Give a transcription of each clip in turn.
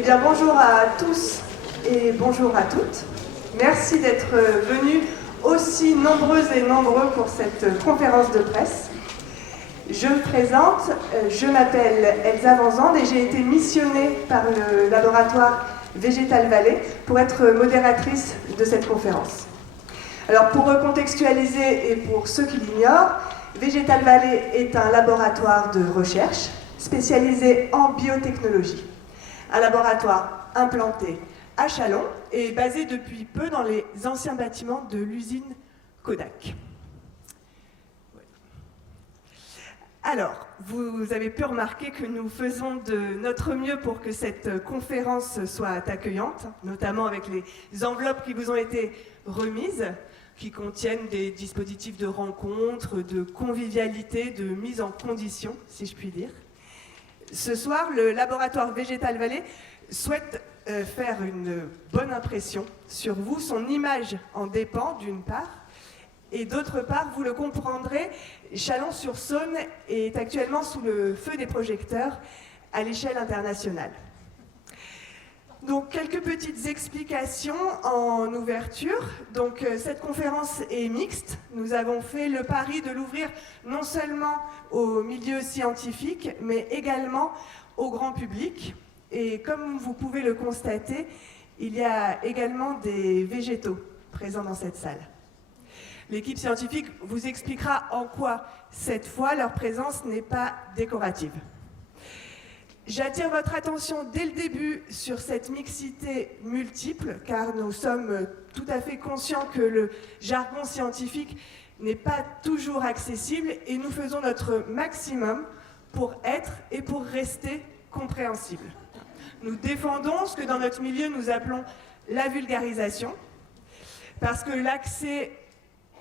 Eh bien, bonjour à tous et bonjour à toutes. Merci d'être venus aussi nombreuses et nombreux pour cette conférence de presse. Je me présente, je m'appelle Elsa Vanzande et j'ai été missionnée par le laboratoire Végétal Vallée pour être modératrice de cette conférence. Alors, pour recontextualiser et pour ceux qui l'ignorent, Végétal Vallée est un laboratoire de recherche spécialisé en biotechnologie. Un laboratoire implanté à Châlons et basé depuis peu dans les anciens bâtiments de l'usine Kodak. Alors, vous avez pu remarquer que nous faisons de notre mieux pour que cette conférence soit accueillante, notamment avec les enveloppes qui vous ont été remises, qui contiennent des dispositifs de rencontre, de convivialité, de mise en condition, si je puis dire. Ce soir, le laboratoire Végétal Vallée souhaite faire une bonne impression sur vous. Son image en dépend, d'une part, et d'autre part, vous le comprendrez, Chalon-sur-Saône est actuellement sous le feu des projecteurs à l'échelle internationale. Donc, quelques petites explications en ouverture. Donc, cette conférence est mixte. Nous avons fait le pari de l'ouvrir non seulement au milieu scientifique, mais également au grand public. Et comme vous pouvez le constater, il y a également des végétaux présents dans cette salle. L'équipe scientifique vous expliquera en quoi, cette fois, leur présence n'est pas décorative. J'attire votre attention dès le début sur cette mixité multiple, car nous sommes tout à fait conscients que le jargon scientifique n'est pas toujours accessible et nous faisons notre maximum pour être et pour rester compréhensibles. Nous défendons ce que dans notre milieu nous appelons la vulgarisation, parce que l'accès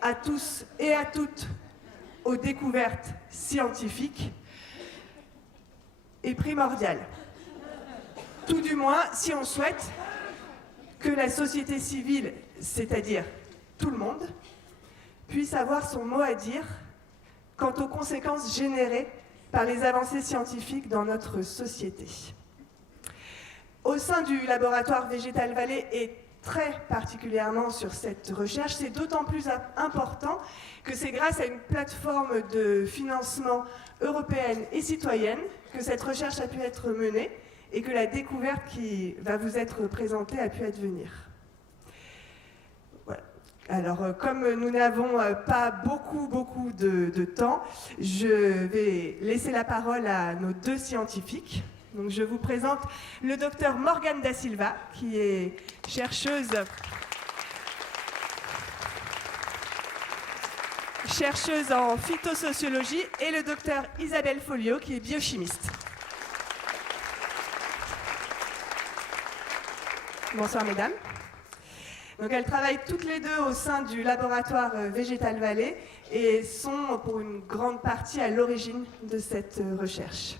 à tous et à toutes aux découvertes scientifiques est primordial. Tout du moins si on souhaite que la société civile, c'est-à-dire tout le monde, puisse avoir son mot à dire quant aux conséquences générées par les avancées scientifiques dans notre société. Au sein du laboratoire Végétal Vallée et très particulièrement sur cette recherche, c'est d'autant plus important que c'est grâce à une plateforme de financement européenne et citoyenne que cette recherche a pu être menée et que la découverte qui va vous être présentée a pu advenir. Voilà. Alors, comme nous n'avons pas beaucoup de temps, je vais laisser la parole à nos deux scientifiques. Donc, je vous présente le docteur Morgane Da Silva, qui est chercheuse en phytosociologie, et le docteur Isabelle Folliot, qui est biochimiste. Bonsoir, mesdames. Donc, elles travaillent toutes les deux au sein du laboratoire Végétal Vallée et sont pour une grande partie à l'origine de cette recherche.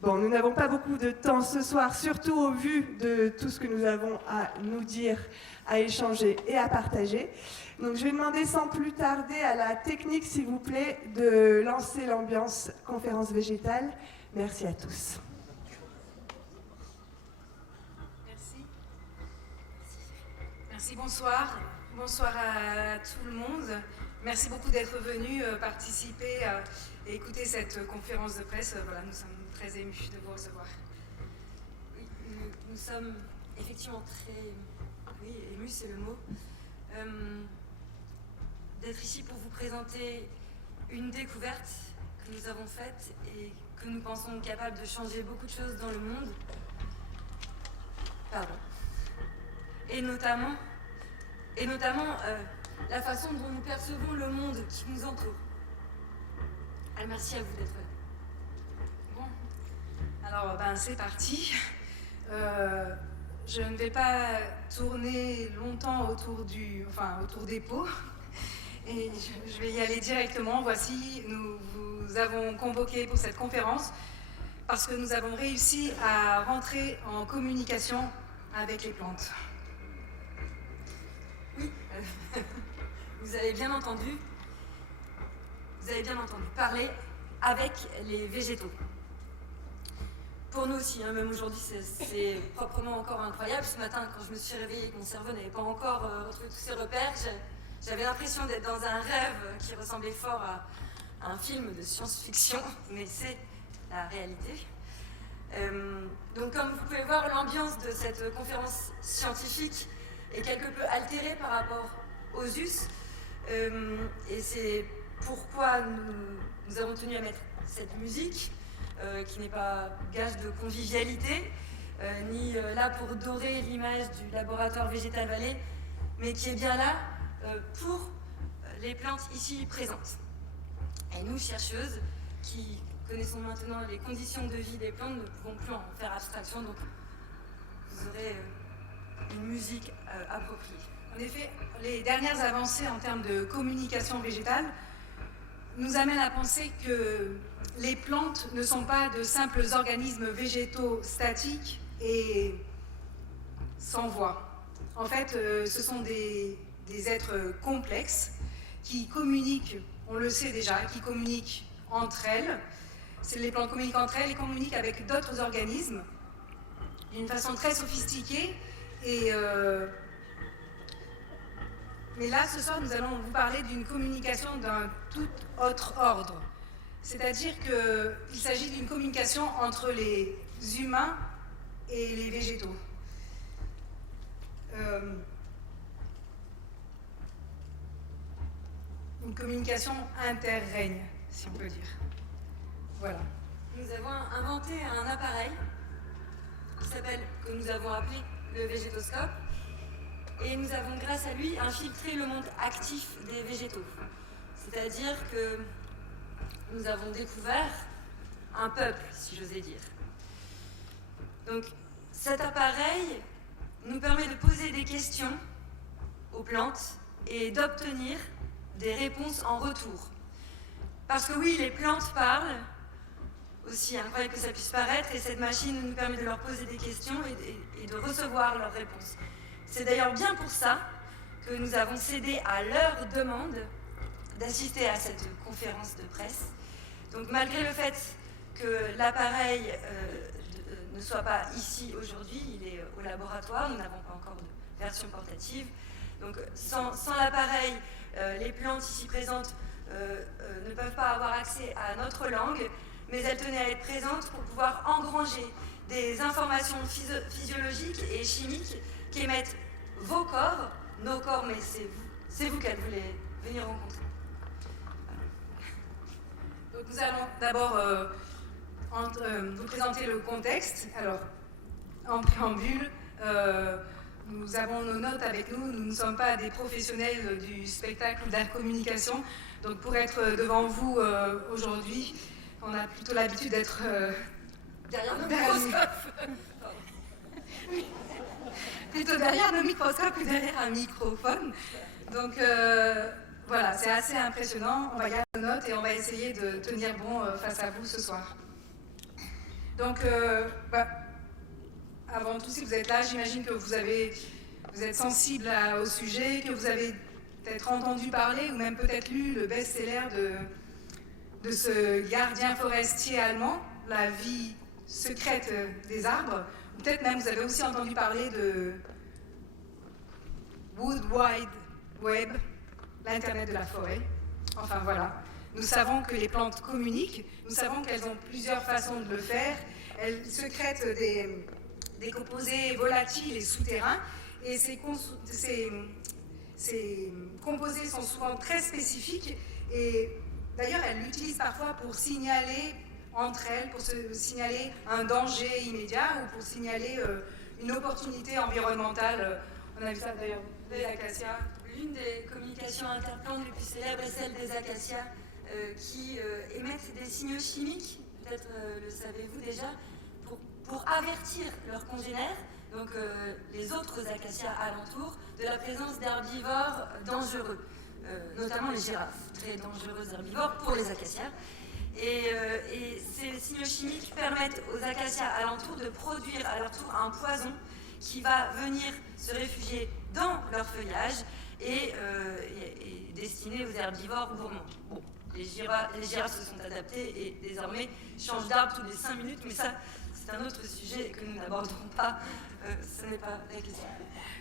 Bon, nous n'avons pas beaucoup de temps ce soir, surtout au vu de tout ce que nous avons à nous dire, à échanger et à partager. Donc je vais demander sans plus tarder à la technique, s'il vous plaît, de lancer l'ambiance conférence végétale. Merci à tous. Merci. Merci, bonsoir. Bonsoir à tout le monde. Merci beaucoup d'être venu participer et écouter cette conférence de presse. Voilà, nous sommes très émus de vous recevoir. Oui, nous sommes effectivement très émus, c'est le mot, d'être ici pour vous présenter une découverte que nous avons faite et que nous pensons capable de changer beaucoup de choses dans le monde. Pardon. Et notamment la façon dont nous percevons le monde qui nous entoure. Alors, merci à vous d'être là. Alors, c'est parti. Je ne vais pas tourner longtemps autour des pots. Et je vais y aller directement. Voici, nous vous avons convoqué pour cette conférence parce que nous avons réussi à rentrer en communication avec les plantes. Oui, vous avez bien entendu parler avec les végétaux. pour nous aussi, hein, même aujourd'hui, c'est proprement encore incroyable. Ce matin, quand je me suis réveillée et que mon cerveau n'avait pas encore retrouvé tous ses repères, j'avais l'impression d'être dans un rêve qui ressemblait fort à un film de science-fiction, mais c'est la réalité. Donc comme vous pouvez voir, l'ambiance de cette conférence scientifique est quelque peu altérée par rapport aux US, et c'est pourquoi nous avons tenu à mettre cette musique, qui n'est pas gage de convivialité, ni là pour dorer l'image du laboratoire Végétal Vallée, mais qui est bien là pour les plantes ici présentes. Et nous, chercheuses, qui connaissons maintenant les conditions de vie des plantes, ne pouvons plus en faire abstraction, donc vous aurez une musique appropriée. En effet, les dernières avancées en termes de communication végétale nous amènent à penser que les plantes ne sont pas de simples organismes végétaux statiques et sans voix. En fait, ce sont des êtres complexes qui communiquent, on le sait déjà, qui communiquent entre elles. Les plantes communiquent entre elles et communiquent avec d'autres organismes d'une façon très sophistiquée. Mais là, ce soir, nous allons vous parler d'une communication d'un tout autre ordre. C'est-à-dire qu'il s'agit d'une communication entre les humains et les végétaux. Une communication interrègne, si on peut dire. Voilà. Nous avons inventé un appareil que nous avons appelé le végétoscope, et nous avons grâce à lui infiltré le monde actif des végétaux. C'est-à-dire que nous avons découvert un peuple, si j'osais dire. Donc cet appareil nous permet de poser des questions aux plantes et d'obtenir des réponses en retour. Parce que oui, les plantes parlent, aussi incroyable que ça puisse paraître, et cette machine nous permet de leur poser des questions et de recevoir leurs réponses. C'est d'ailleurs bien pour ça que nous avons cédé à leur demande d'assister à cette conférence de presse. Donc malgré le fait que l'appareil ne soit pas ici aujourd'hui, il est au laboratoire, nous n'avons pas encore de version portative. Donc sans l'appareil, les plantes ici présentes ne peuvent pas avoir accès à notre langue, mais elles tenaient à être présentes pour pouvoir engranger des informations physiologiques et chimiques qu'émettent vos corps, nos corps, mais c'est vous qu'elles voulaient venir rencontrer. Donc nous allons d'abord vous présenter le contexte. Alors, en préambule, nous avons nos notes avec nous. Nous ne sommes pas des professionnels du spectacle ou de la communication. Donc pour être devant vous aujourd'hui, on a plutôt l'habitude d'être derrière nos microscopes. Plutôt derrière nos microscopes que derrière un microphone. Donc voilà, c'est assez impressionnant. On va garder nos notes et on va essayer de tenir bon face à vous ce soir. Donc, avant tout, si vous êtes là, j'imagine que vous êtes sensible au sujet, que vous avez peut-être entendu parler ou même peut-être lu le best-seller de ce gardien forestier allemand, La vie secrète des arbres. Peut-être même vous avez aussi entendu parler de Wood Wide Web, l'Internet de la forêt. Enfin voilà, nous savons que les plantes communiquent, nous savons qu'elles ont plusieurs façons de le faire. Elles sécrètent des composés volatiles et souterrains, et ces composés sont souvent très spécifiques, et d'ailleurs elles l'utilisent parfois pour signaler entre elles, pour signaler un danger immédiat ou pour signaler une opportunité environnementale. On a vu ça d'ailleurs des acacias. L'une des communications interplantes les plus célèbres est celle des acacias qui émettent des signaux chimiques, peut-être le savez-vous déjà, pour avertir leurs congénères, donc les autres acacias alentours, de la présence d'herbivores dangereux, notamment les girafes, très dangereux herbivores pour les acacias. Et ces signaux chimiques permettent aux acacias alentours de produire à leur tour un poison qui va venir se réfugier dans leur feuillage et destiné aux herbivores gourmands. Bon, les girafes se sont adaptées et désormais changent d'arbre tous les 5 minutes, mais ça c'est un autre sujet que nous n'aborderons pas, ce n'est pas la question.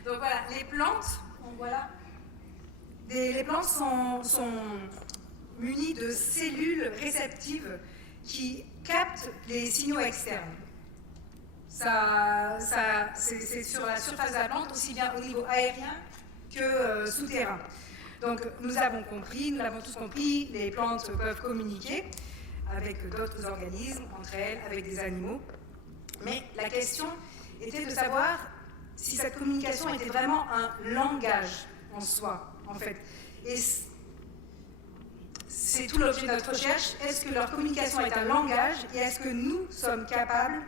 Donc voilà, les plantes, donc voilà, les plantes sont munies de cellules réceptives qui captent les signaux externes. C'est sur la surface de la plante, aussi bien au niveau aérien que souterrain. Donc nous l'avons tous compris, les plantes peuvent communiquer avec d'autres organismes, entre elles, avec des animaux. Mais la question était de savoir si cette communication était vraiment un langage en soi, en fait. Et c'est tout l'objet de notre recherche. Est-ce que leur communication est un langage et est-ce que nous sommes capables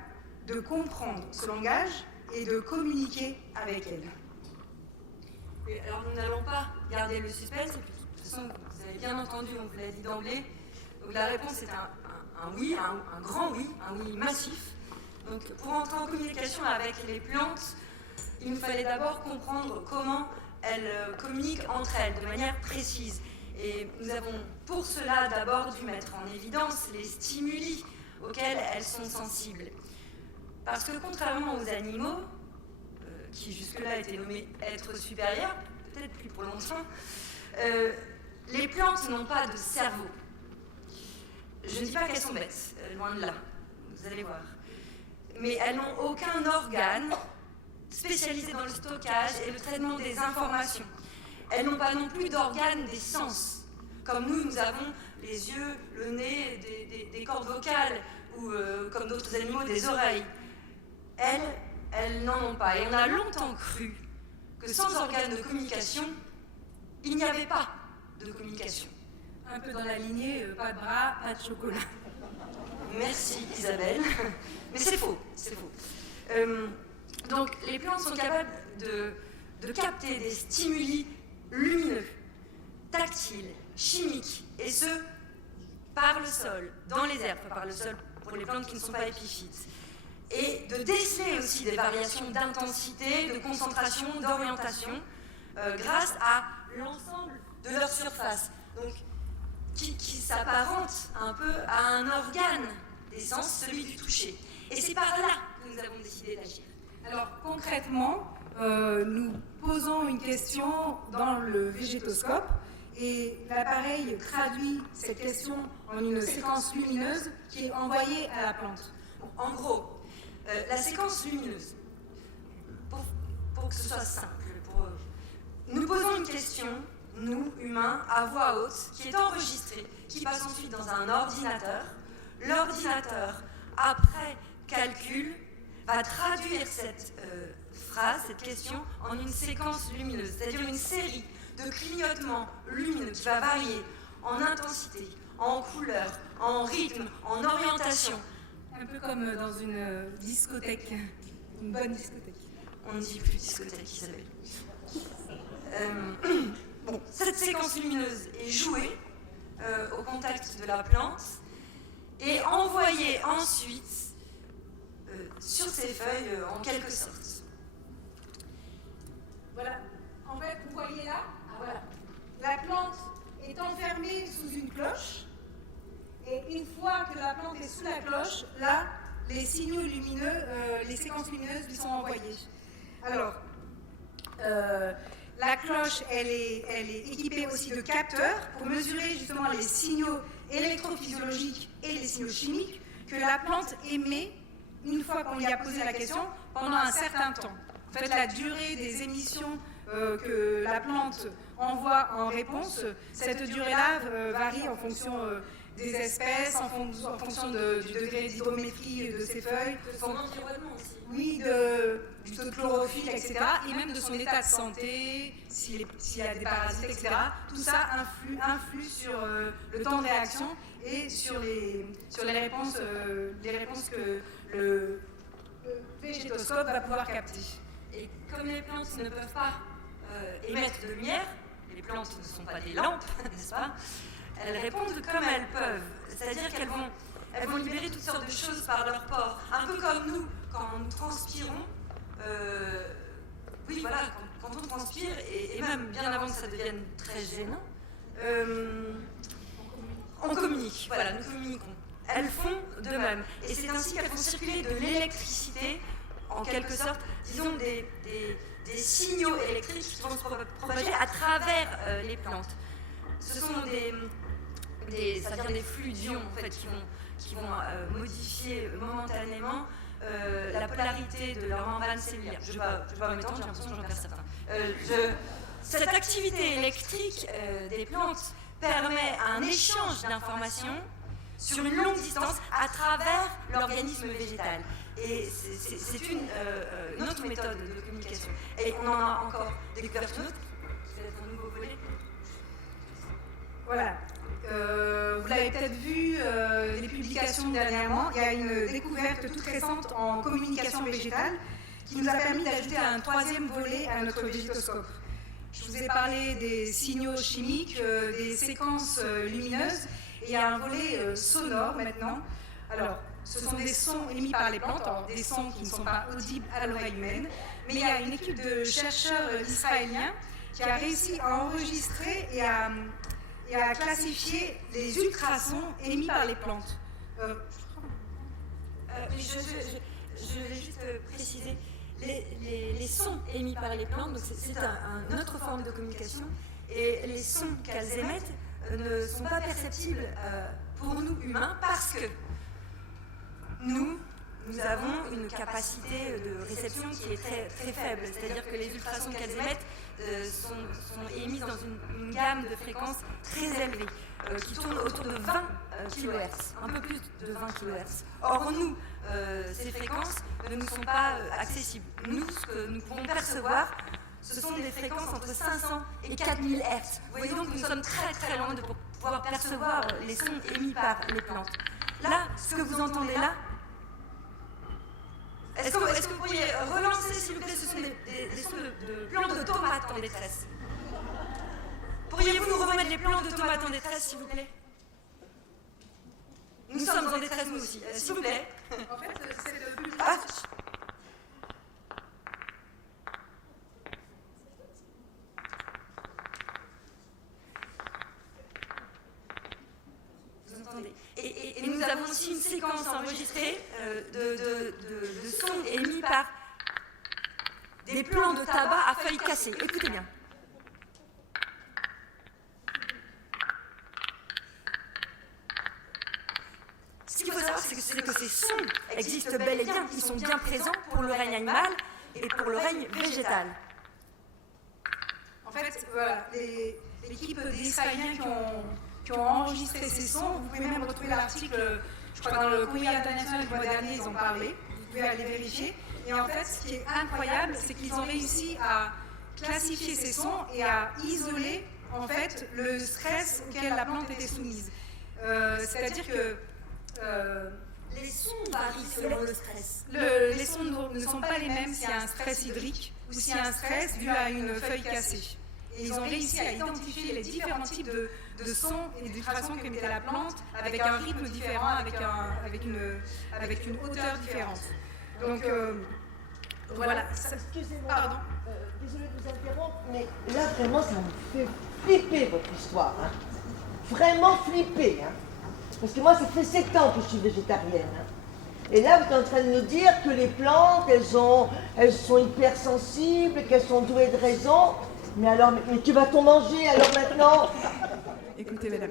de comprendre ce langage et de communiquer avec elle? Et alors nous n'allons pas garder le suspense, de toute façon vous avez bien entendu, on vous l'a dit d'emblée. Donc la réponse est un oui, un grand oui, un oui massif. Donc pour entrer en communication avec les plantes, il nous fallait d'abord comprendre comment elles communiquent entre elles de manière précise. Et nous avons pour cela d'abord dû mettre en évidence les stimuli auxquels elles sont sensibles. Parce que contrairement aux animaux, qui jusque-là étaient nommés êtres supérieurs, peut-être plus pour longtemps, les plantes n'ont pas de cerveau. Je ne dis pas qu'elles sont bêtes, loin de là, vous allez voir. Mais elles n'ont aucun organe spécialisé dans le stockage et le traitement des informations. Elles n'ont pas non plus d'organes des sens. Comme nous avons les yeux, le nez, des cordes vocales, ou comme d'autres animaux, des oreilles. Elles n'en ont pas. Et on a longtemps cru que sans organes de communication, il n'y avait pas de communication. Un peu dans la lignée, pas de bras, pas de chocolat. Merci Isabelle. Mais c'est faux, c'est faux. Donc les plantes sont capables de capter des stimuli lumineux, tactiles, chimiques, et ce, par le sol, dans les airs, par le sol pour les plantes qui ne sont pas épiphytes. Et de déceler aussi des variations d'intensité, de concentration, d'orientation, grâce à l'ensemble de leur surface. Donc, qui s'apparente un peu à un organe des sens, celui du toucher. Et c'est par là que nous avons décidé d'agir. Alors concrètement, nous posons une question dans le végétoscope et l'appareil traduit cette question en une séquence lumineuse qui est envoyée à la plante. En gros, la séquence lumineuse, pour que ce soit simple, nous posons une question, nous, humains, à voix haute, qui est enregistrée, qui passe ensuite dans un ordinateur. L'ordinateur, après calcul, va traduire cette phrase, cette question, en une séquence lumineuse, c'est-à-dire une série de clignotements lumineux qui va varier en intensité, en couleur, en rythme, en orientation. Un peu comme dans une discothèque, une bonne discothèque. On ne dit plus discothèque, Isabelle. Bon, cette séquence lumineuse est jouée au contact de la plante et envoyée ensuite sur ses feuilles en quelque sorte. Voilà. En fait, vous voyez là, voilà. La plante est enfermée sous une cloche et une fois que la plante est sous la cloche, là, les signaux lumineux, les séquences lumineuses lui sont envoyées. Alors, la cloche, elle est équipée aussi de capteurs pour mesurer justement les signaux électrophysiologiques et les signaux chimiques que la plante émet une fois qu'on lui a posé la question pendant un certain temps. En fait, la durée des émissions que la plante envoie en réponse, cette durée-là varie en fonction des espèces, en fonction du degré d'hydrométrie de ses feuilles. De son environnement aussi. Oui, du taux de chlorophylle, etc. Et même de son état de santé, s'il y a des parasites, etc. Tout ça influe sur le temps de réaction et sur les réponses que le végétoscope va pouvoir capter. Et comme les plantes ne peuvent pas émettre de lumière, les plantes ne sont pas des lampes, n'est-ce pas? Elles répondent comme elles peuvent, c'est-à-dire qu'elles vont libérer toutes sortes de choses par leurs pores, un peu comme nous, quand nous transpirons. Oui, voilà, quand on transpire, et même bien avant que ça devienne très gênant, on communique, voilà, nous communiquons. elles font de même. Et c'est ainsi qu'elles font circuler de l'électricité, en quelque sorte, disons des signaux électriques qui vont se propager à travers les plantes. Ce sont ça vient des flux d'ions en fait, qui vont modifier momentanément la polarité de leur membrane cellulaire. Je ne vais pas m'étendre, j'ai l'impression que j'en perds certains. Cette activité électrique des plantes permet un échange d'informations sur une longue distance à travers l'organisme végétal. Et c'est une autre méthode de communication. Et on en a encore découvert une autre, peut-être un nouveau volet. Voilà. Vous l'avez peut-être vu, les publications dernièrement, il y a une découverte toute récente en communication végétale qui nous a permis d'ajouter un troisième volet à notre végétoscope. Je vous ai parlé des signaux chimiques, des séquences lumineuses, et il y a un volet sonore maintenant. Alors, ce sont des sons émis par les plantes, des sons qui ne sont pas audibles à l'oreille humaine, mais il y a une équipe de chercheurs israéliens qui a réussi à enregistrer et à classifier les ultrasons émis par les plantes. Je vais juste préciser, les sons émis par les plantes, c'est une autre forme de communication, et les sons qu'elles émettent ne sont pas perceptibles pour nous humains parce que nous avons une capacité de réception qui est très, très faible, c'est-à-dire que les ultrasons qu'elles émettent sont émises dans une gamme de fréquences très élevée, qui tourne autour de 20 kHz, un peu plus de 20 kHz. Or nous, ces fréquences ne nous sont pas accessibles. Nous, ce que nous pouvons percevoir, ce sont des fréquences entre 500 et 4000 Hz. Vous voyez donc que nous sommes très très loin de pouvoir percevoir les sons émis par les plantes. Là, ce que vous entendez là, est-ce que vous pourriez relancer, s'il vous plaît, ce sont des sons de plants de tomates en détresse. Pourriez-vous nous remettre les plants de tomates en détresse, s'il vous plaît? Nous sommes en détresse, nous aussi. S'il vous plaît. En fait, c'est le public. Ah. Vous entendez? Et nous avons aussi une séquence enregistrée de sons émis par des plants de tabac à feuilles cassées. Écoutez bien. Ce qu'il faut savoir, c'est que ces sons existent bel et bien, ils sont bien présents pour le règne animal et pour le règne végétal. En fait, voilà, l'équipe d'Israéliens qui ont enregistré ces sons, vous pouvez même retrouver l'article, je crois dans le Courrier international du mois dernier, ils ont parlé, vous pouvez aller vérifier. Et en fait, ce qui est incroyable, c'est qu'ils ont réussi à classifier ces sons et à isoler en fait le stress auquel la plante était soumise. C'est-à-dire que les sons varient selon le stress. Les sons ne sont pas les mêmes s'il y a un stress hydrique ou s'il y a un stress dû à une feuille cassée. Et ils ont réussi à identifier les différents types de sons et d'ultrasons qu'émettait la plante avec un rythme différent, avec une hauteur différente. Donc voilà. Excusez-moi, Pardon. Désolée de vous interrompre, mais là vraiment ça me fait flipper votre histoire. Hein. Vraiment flipper. Hein. Parce que moi ça fait 7 ans que je suis végétarienne. Hein. Et là vous êtes en train de nous dire que les plantes, elles sont hypersensibles, qu'elles sont douées de raison. Mais alors, mais tu vas-t-on manger alors maintenant? Écoutez, madame,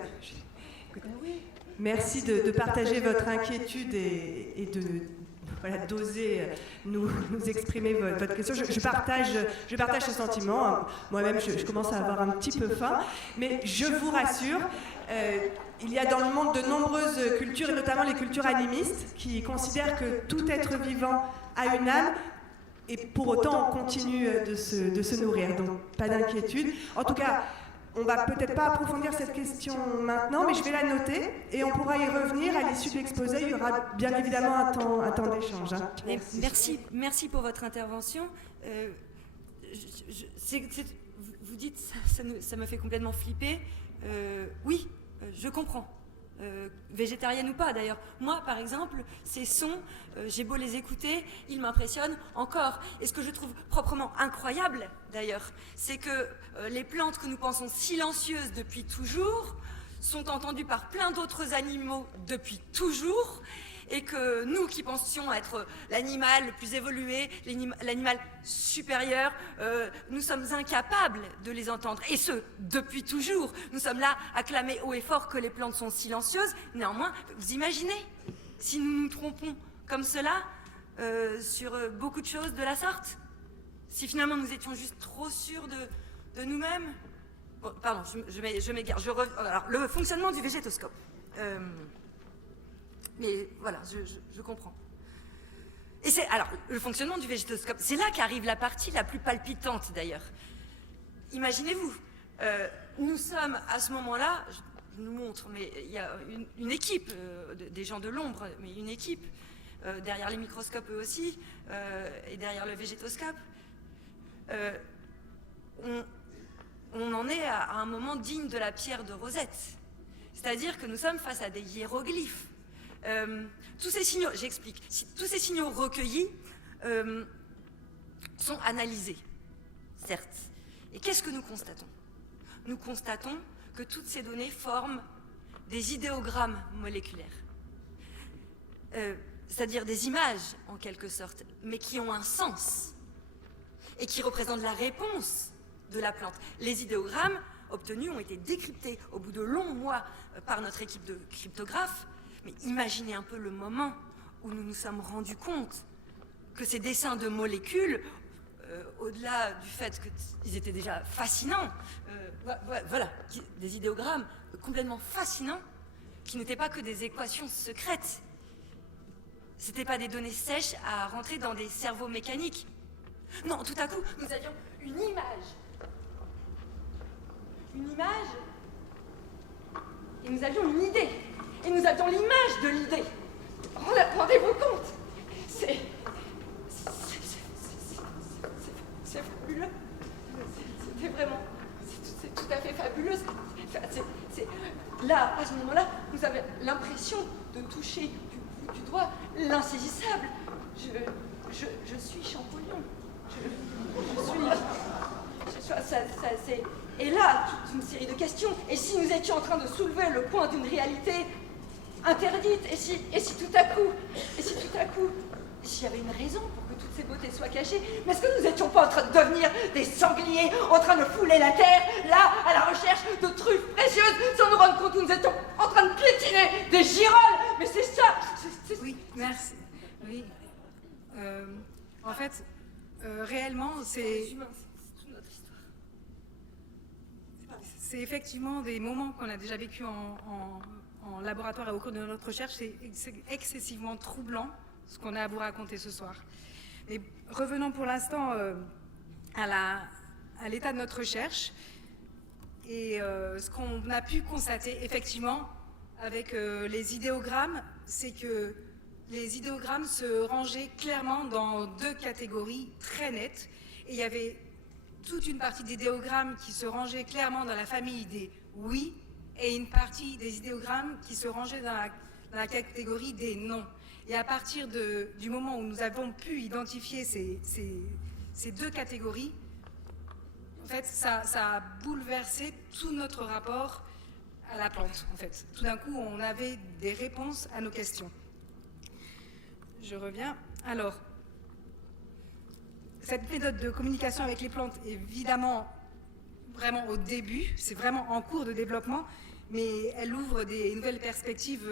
merci de partager votre inquiétude et de d'oser nous exprimer votre question. Je partage ce sentiment. Moi-même, je commence à avoir un petit peu faim. Mais je vous rassure, il y a dans le monde de nombreuses cultures, et notamment les cultures animistes, qui considèrent que tout être vivant a une âme. Et pour autant, on continue de se nourrir, donc pas d'inquiétude. En tout cas, on va peut-être pas approfondir cette question maintenant, mais je vais la noter et on pourra y revenir à l'issue de l'exposé. Il y aura bien évidemment un temps d'échange. Hein. Merci pour votre intervention. Vous dites, ça me fait complètement flipper. Oui, je comprends. Végétarienne ou pas d'ailleurs. Moi par exemple, ces sons, j'ai beau les écouter, ils m'impressionnent encore. Et ce que je trouve proprement incroyable d'ailleurs, c'est que les plantes que nous pensons silencieuses depuis toujours sont entendus par plein d'autres animaux depuis toujours, et que nous qui pensions être l'animal le plus évolué, l'animal supérieur, nous sommes incapables de les entendre. Et ce, depuis toujours. Nous sommes là à clamer haut et fort que les plantes sont silencieuses. Néanmoins, vous imaginez si nous nous trompons comme cela sur beaucoup de choses de la sorte? Si finalement nous étions juste trop sûrs de nous-mêmes? Bon, pardon, je m'égare. Alors, le fonctionnement du végétoscope. Mais voilà, je comprends. Et c'est, alors, le fonctionnement du végétoscope, c'est là qu'arrive la partie la plus palpitante d'ailleurs. Imaginez-vous, nous sommes à ce moment-là, je vous montre, mais il y a une équipe, des gens de l'ombre, mais une équipe, derrière les microscopes eux aussi, et derrière le végétoscope. On en est à un moment digne de la pierre de Rosette. C'est-à-dire que nous sommes face à des hiéroglyphes. Tous ces signaux, j'explique, tous ces signaux recueillis sont analysés, certes. Et qu'est-ce que nous constatons? Nous constatons que toutes ces données forment des idéogrammes moléculaires. C'est-à-dire des images, en quelque sorte, mais qui ont un sens et qui représentent la réponse de la plante. Les idéogrammes obtenus ont été décryptés au bout de longs mois par notre équipe de cryptographes. Mais imaginez un peu le moment où nous nous sommes rendus compte que ces dessins de molécules, au-delà du fait qu'ils étaient déjà fascinants, voilà, des idéogrammes complètement fascinants, qui n'étaient pas que des équations secrètes. C'était pas des données sèches à rentrer dans des cerveaux mécaniques. Non, tout à coup, nous avions une image. Une image, et nous avions une idée. Et nous avions l'image de l'idée. Rendez-vous compte? C'est fabuleux. C'était vraiment... C'est tout à fait fabuleux. Là, à ce moment-là, vous avez l'impression de toucher du bout du doigt l'insaisissable. Je suis Champollion. Et là, toute une série de questions. Et si nous étions en train de soulever le point d'une réalité interdite? Et si tout à coup, s'il y avait une raison pour que toutes ces beautés soient cachées? Mais est-ce que nous n'étions pas en train de devenir des sangliers, en train de fouler la terre, là, à la recherche de truffes précieuses, sans nous rendre compte où nous étions en train de piétiner des girolles? Mais c'est ça. Oui, merci. Oui. En fait, réellement, c'est toute notre histoire. c'est effectivement des moments qu'on a déjà vécu en laboratoire et au cours de notre recherche. C'est excessivement troublant ce qu'on a à vous raconter ce soir. Mais revenons pour l'instant à l'état de notre recherche et ce qu'on a pu constater effectivement avec les idéogrammes, c'est que les idéogrammes se rangeaient clairement dans deux catégories très nettes. Et il y avait toute une partie d'idéogrammes qui se rangeait clairement dans la famille des oui, et une partie des idéogrammes qui se rangeait dans la catégorie des non. Et à partir du moment où nous avons pu identifier ces deux catégories, en fait, ça a bouleversé tout notre rapport à la plante, en fait. Tout d'un coup, on avait des réponses à nos questions. Je reviens. Alors, cette méthode de communication avec les plantes est évidemment vraiment au début, c'est vraiment en cours de développement, mais elle ouvre des nouvelles perspectives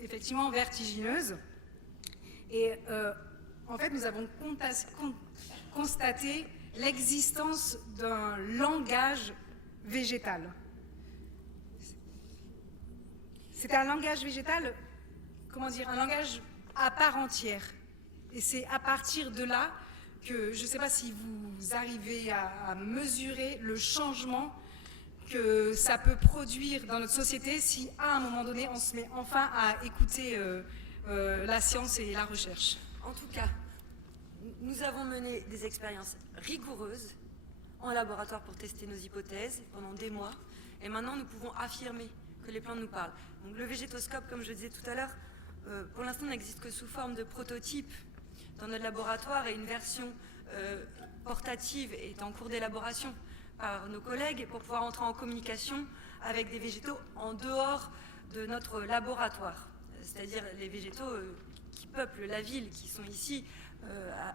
effectivement vertigineuses. Et en fait, nous avons constaté l'existence d'un langage végétal. C'est un langage végétal, comment dire, un langage à part entière. Et c'est à partir de là que, je ne sais pas si vous arrivez à mesurer le changement que ça peut produire dans notre société si, à un moment donné, on se met enfin à écouter la science et la recherche. En tout cas, nous avons mené des expériences rigoureuses en laboratoire pour tester nos hypothèses pendant des mois. Et maintenant, nous pouvons affirmer que les plantes nous parlent. Donc, le végétoscope, comme je le disais tout à l'heure, pour l'instant, n'existe que sous forme de prototype dans notre laboratoire et une version portative est en cours d'élaboration par nos collègues pour pouvoir entrer en communication avec des végétaux en dehors de notre laboratoire, c'est-à-dire les végétaux qui peuplent la ville, qui sont ici,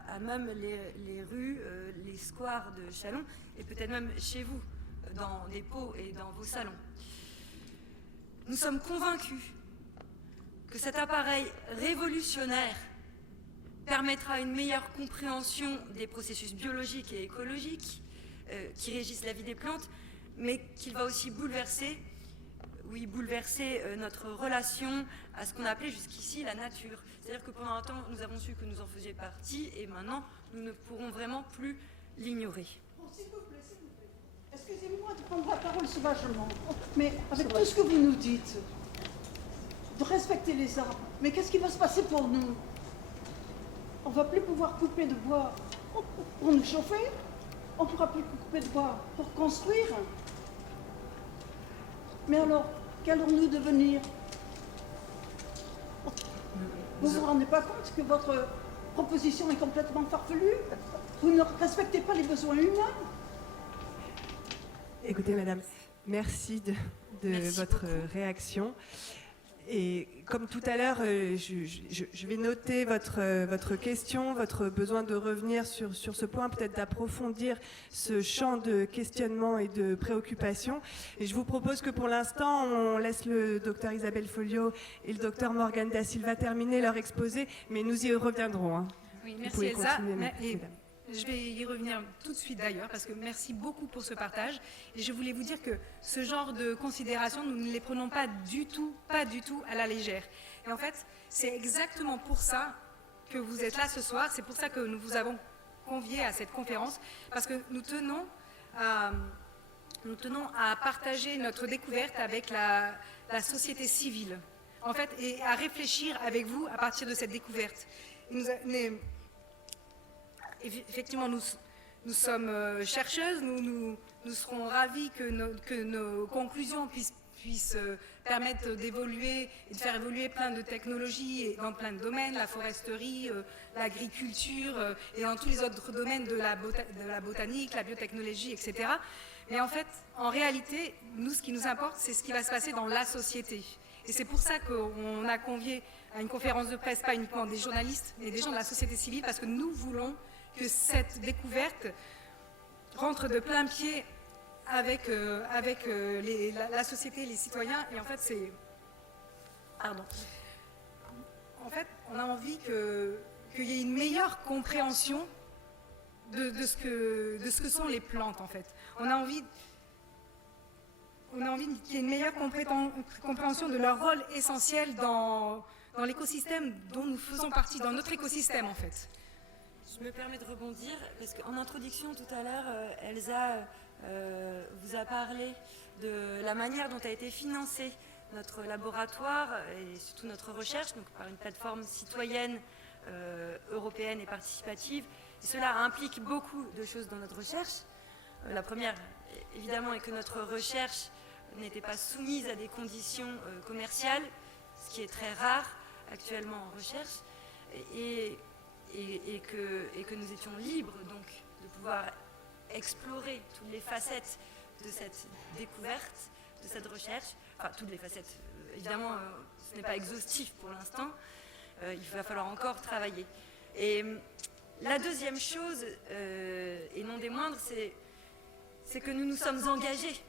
à même les rues, les squares de Châlons, et peut-être même chez vous, dans des pots et dans vos salons. Nous sommes convaincus que cet appareil révolutionnaire permettra une meilleure compréhension des processus biologiques et écologiques qui régissent la vie des plantes, mais qu'il va aussi bouleverser notre relation à ce qu'on appelait jusqu'ici la nature. C'est-à-dire que pendant un temps, nous avons su que nous en faisions partie, et maintenant, nous ne pourrons vraiment plus l'ignorer. Bon, s'il vous plaît, excusez-moi de prendre la parole sauvagement, mais avec tout ce que vous nous dites, de respecter les arbres, mais qu'est-ce qui va se passer pour nous? On ne va plus pouvoir couper de bois pour nous chauffer, on ne pourra plus couper de bois pour construire. Mais alors, qu'allons-nous devenir? Vous ne vous rendez pas compte que votre proposition est complètement farfelue? Vous ne respectez pas les besoins humains? Écoutez, madame, merci de votre réaction. Et comme tout à l'heure, je vais noter votre question, votre besoin de revenir sur ce point, peut-être d'approfondir ce champ de questionnement et de préoccupation. Et je vous propose que pour l'instant, on laisse le docteur Isabelle Folliot et le docteur Morgane Da Silva terminer leur exposé, mais nous y reviendrons. Hein. Oui, Vous merci pouvez Elsa. continuer, Et madame. je vais y revenir tout de suite d'ailleurs, parce que merci beaucoup pour ce partage. Et je voulais vous dire que ce genre de considérations, nous ne les prenons pas du tout à la légère. Et en fait, c'est exactement pour ça que vous êtes là ce soir, c'est pour ça que nous vous avons conviés à cette conférence, parce que nous tenons à partager notre découverte avec la société civile, en fait, et à réfléchir avec vous à partir de cette découverte. Effectivement, nous sommes chercheuses, nous serons ravis que nos conclusions puissent permettre d'évoluer et de faire évoluer plein de technologies dans plein de domaines, la foresterie, l'agriculture et dans tous les autres domaines de la botanique, la biotechnologie, etc. Mais en fait, en réalité, nous, ce qui nous importe, c'est ce qui va se passer dans la société. Et c'est pour ça qu'on a convié à une conférence de presse, pas uniquement des journalistes, mais des gens de la société civile, parce que nous voulons que cette découverte rentre de plein pied avec la société, les citoyens. Et en fait, En fait, on a envie qu'il y ait une meilleure compréhension de ce que sont les plantes, en fait. On a envie qu'il y ait une meilleure compréhension de leur rôle essentiel dans l'écosystème dont nous faisons partie, dans notre écosystème, en fait. Je me permets de rebondir, parce qu'en introduction tout à l'heure, Elsa vous a parlé de la manière dont a été financé notre laboratoire et surtout notre recherche, donc par une plateforme citoyenne européenne et participative. Et cela implique beaucoup de choses dans notre recherche. La première, évidemment, est que notre recherche n'était pas soumise à des conditions commerciales, ce qui est très rare actuellement en recherche, et que nous étions libres donc de pouvoir explorer toutes les facettes de cette découverte, de cette recherche, enfin toutes les facettes, évidemment ce n'est pas exhaustif pour l'instant, il va falloir encore travailler. Et la deuxième chose, et non des moindres, c'est que nous nous sommes engagés